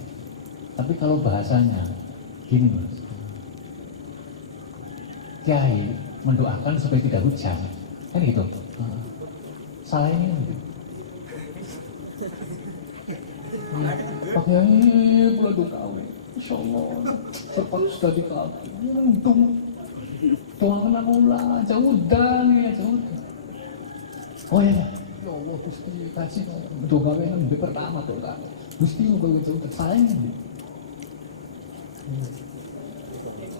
Tapi kalau bahasanya gini Mas, kiai mendoakan supaya tidak hujan, kan gitu. Salah ini gitu. Pak Kiai bulan kawin, Insya Allah cepat sudah dikawin, untung Tuhan kena mula, jauh dan ya jauh. Oh ya Allah Gusti kasih doa yang lebih pertama tuh kan Gusti mau jauh tersayang.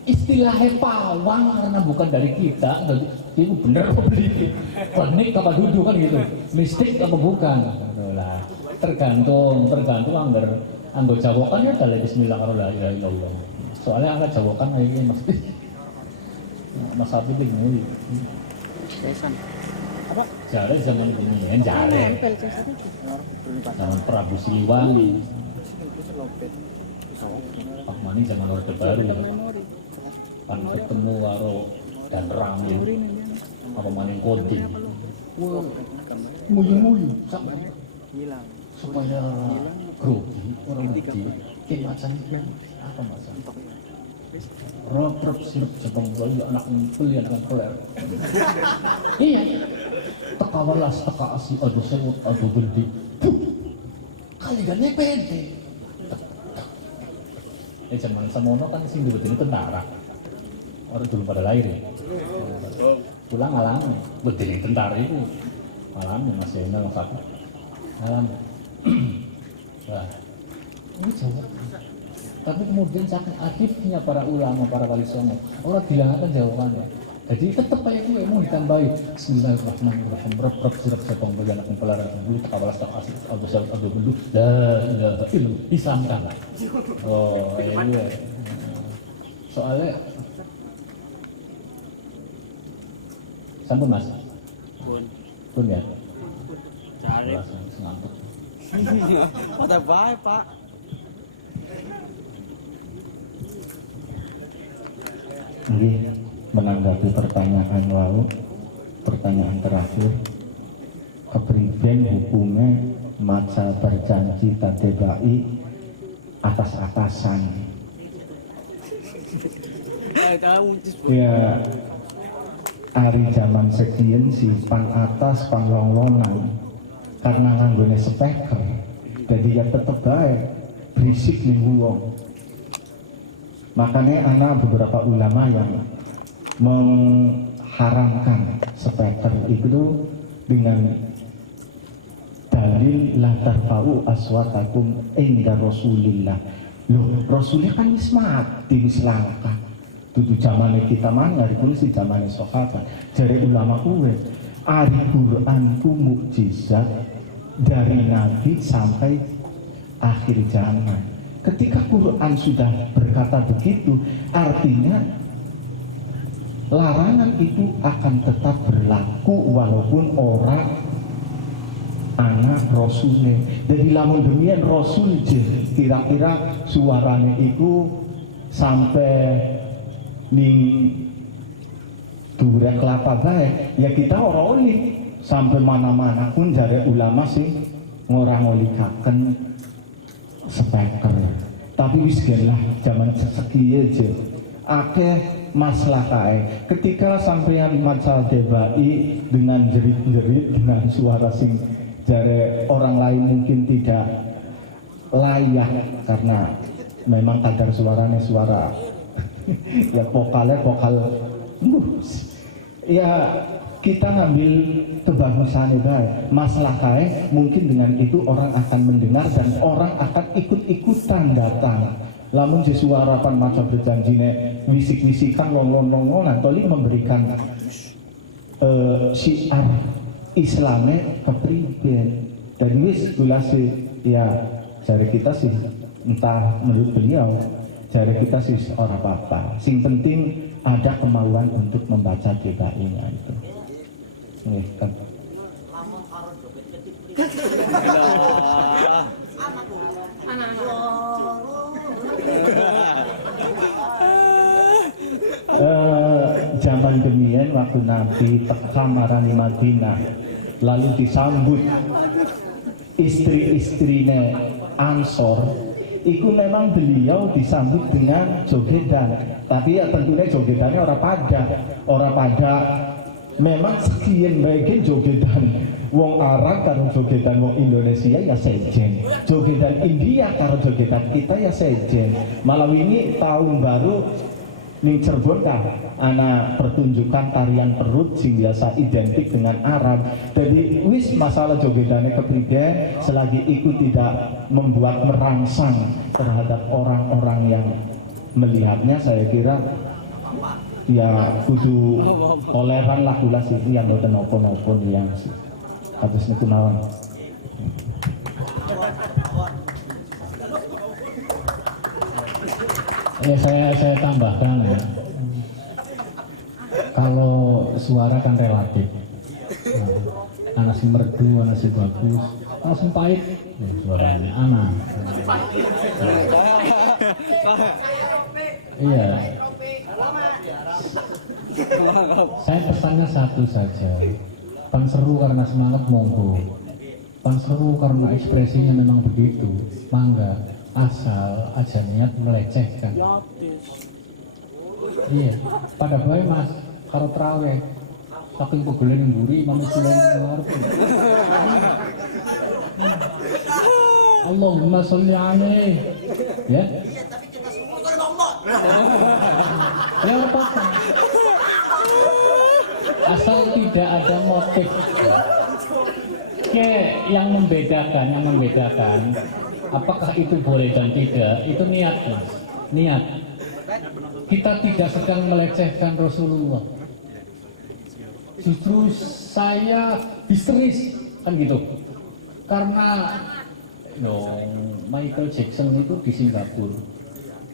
Istilahnya pawang karena bukan dari kita, itu bener apa beli klinik apa duduk kan gitu, mistik apa bukan? Lah tergantung anggo jawakan ya dari Bismillahirrahmanirrahim. Soalnya angkat jawakan kayak gini Mas Habib ini. Apa? Jare zaman kemudian jare. Zaman Prabu Siliwangi. Pak Mani zaman Orde Baru. Pan ketemu karo dan Ramil. Apa maning Kodim. Muyu-muyu sama supaya grogi orang ngerti macamnya apa masalah. Rob sirup Jepang bayi anak ngumpul ya dengan peler. Iya. Teka welas, teka asi, aduh sewut, aduh gede. Kali gane pede. Zaman semono kan sing dulu ini tentara. Orang dulu pada lahir ya. Pulang alami, betul tentara itu. Alami masih enak satu. Alami. Wah, ini jawab. Tapi kemudian saking aktifnya para ulama, para wali songo, orang bilangkan jawabannya. Jadi tetap kayak gue mau ditambahi Bismillahirrahmanirrahim. Rob sirap sepong bagian akan pelarang dulu kawalas tak asik aldo bendu dah ilmu Islam kan. Oh iya. Soalnya sampun mas. Pun ya. Cari. Ngantuk. Pada baik pak. Ini menanggapi pertanyaan lalu, pertanyaan terakhir, kepriben hukumnya maca berjanji tadebai atas-atasan. Ya, hari zaman sekian si pan atas pan longlonan karena nganggone speaker, jadi ya tetep baik berisik nih wong. Makanya anak beberapa ulama yang mengharamkan speaker itu dengan dalil la tarfa'u aswatakum inda Rasulillah. Loh, Rasulnya kan wis mati, wis langka. Dudu zamane kita mana, hari pun si zamane sahabat. Jare ulama kuwe, ari Quran ku mukjizat dari Nabi sampai akhir zaman. Ketika Quran sudah berkata begitu, artinya larangan itu akan tetap berlaku walaupun orang anak Rasulnya. Jadi lamun demikian Rasul kira-kira suaranya itu sampai ning dure kelapa baik, ya kita orang oli sampai mana-mana pun jare ulama sih ngorang olikaken speaker. Tapi wis lah zaman sekian aja akeh maslahae. Ketika sampeyan maca debai dengan jerit-jerit, dengan suara sing jare orang lain mungkin tidak layak karena memang kadar suaranya suara ya vokalnya vokal ya kita ngambil kebagusannya baik, masalahnya mungkin dengan itu orang akan mendengar dan orang akan ikut-ikutan datang. Lamun si suarapan macam berjanjine wisik-wisikan lon-lon-lon toli memberikan syiar Islamnya kepriben dan wis tulasi ya jari kita sih entah menurut beliau jari kita sih orang apa-apa. Sing penting ada kemauan untuk membaca DKI-nya itu. Nih kan. Zaman demian waktu Nabi teka marani Madinah lalu disambut istri-istrine Ansor, itu memang beliau disambut dengan jogedan, tapi ya tentunya jogedannya orang pada memang sekian baiknya jogedan wong Arab karo jogedan wong Indonesia ya sejen, jogedan India karo jogedan kita ya sejen. Malam ini tahun baru ning Cirebon kah ana pertunjukan tarian perut sing biasa identik dengan Arab. Jadi wis masalah jogedannya kepriben selagi itu tidak membuat merangsang terhadap orang-orang yang melihatnya, saya kira ya kudu toleran lah kula sih yang boten napa-napa yang habis niku mawon. Saya tambahkan ya. Kalau suara kan relatif. Anak si merdu, anak si bagus, anak si pahit, suaranya anak. Iya. Saya pesannya satu saja. Pan seru karena semangat monggo. Pan seru karena ekspresinya memang begitu. Mangga. Asal aja niat melecehkan. Iya, pada bae Mas, karo traweh. Saking pegelen mburi mami sulen ngarep. Allahumma sholli alaihi. Ya. Iya, tapi kita semua kan ngomong. Ya apa? Asal tidak ada motif. yang membedakan apakah itu boleh dan tidak, itu niat, Mas. Niat. Kita tidak sedang melecehkan Rasulullah. Justru saya histeris kan gitu. Karena Michael Jackson itu di Singapura.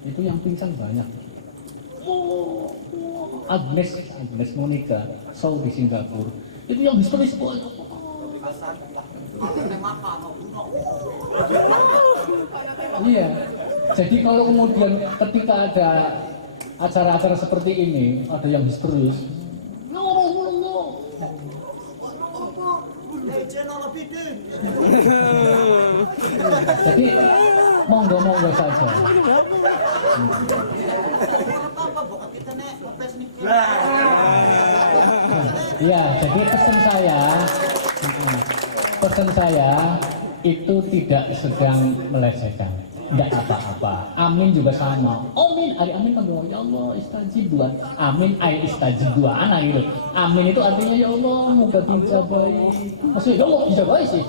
Itu yang pingsan banyak. Agnes Monica show di Singapura. Itu yang histeris banyak. Iya. Jadi kalau kemudian ketika ada acara-acara seperti ini, ada yang histeris. Jadi monggo saja. Ya, jadi pesan saya itu tidak sedang melecehkan, tidak apa-apa. Amin juga sama. Amin, amin kan doa ya Allah istajib dua. Amin ay istajib dua anak gitu. Amin itu artinya ya Allah moga dijabai. Maksudnya ya Allah dijabai sih.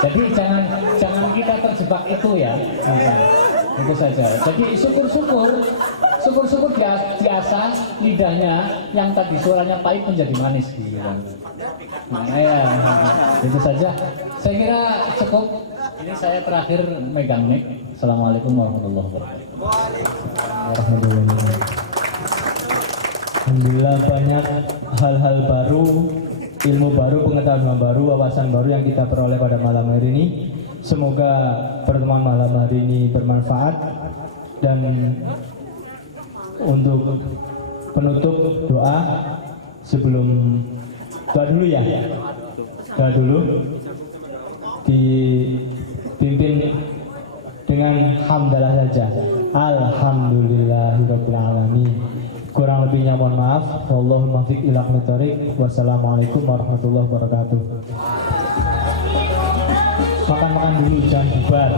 Jadi jangan kita terjebak itu ya. Itu saja. Jadi syukur-syukur biasa lidahnya yang tadi suaranya pahit menjadi manis gitu. Nah, ya, itu saja. Saya kira cukup. Ini saya terakhir megang mic. Assalamualaikum warahmatullahi wabarakatuh. Alhamdulillah banyak hal-hal baru, ilmu baru, pengetahuan baru, wawasan baru yang kita peroleh pada malam hari ini. Semoga pertemuan malam hari ini bermanfaat. Dan untuk penutup doa sebelum doa dulu ya, doa dulu dipimpin dengan hamdalah saja. Alhamdulillahirabbil alamin. Kurang lebihnya mohon maaf. Wallahul muwaffiq ila aqwamit thoriq. Wassalamualaikum warahmatullahi wabarakatuh. Makan dulu, jangan bubar.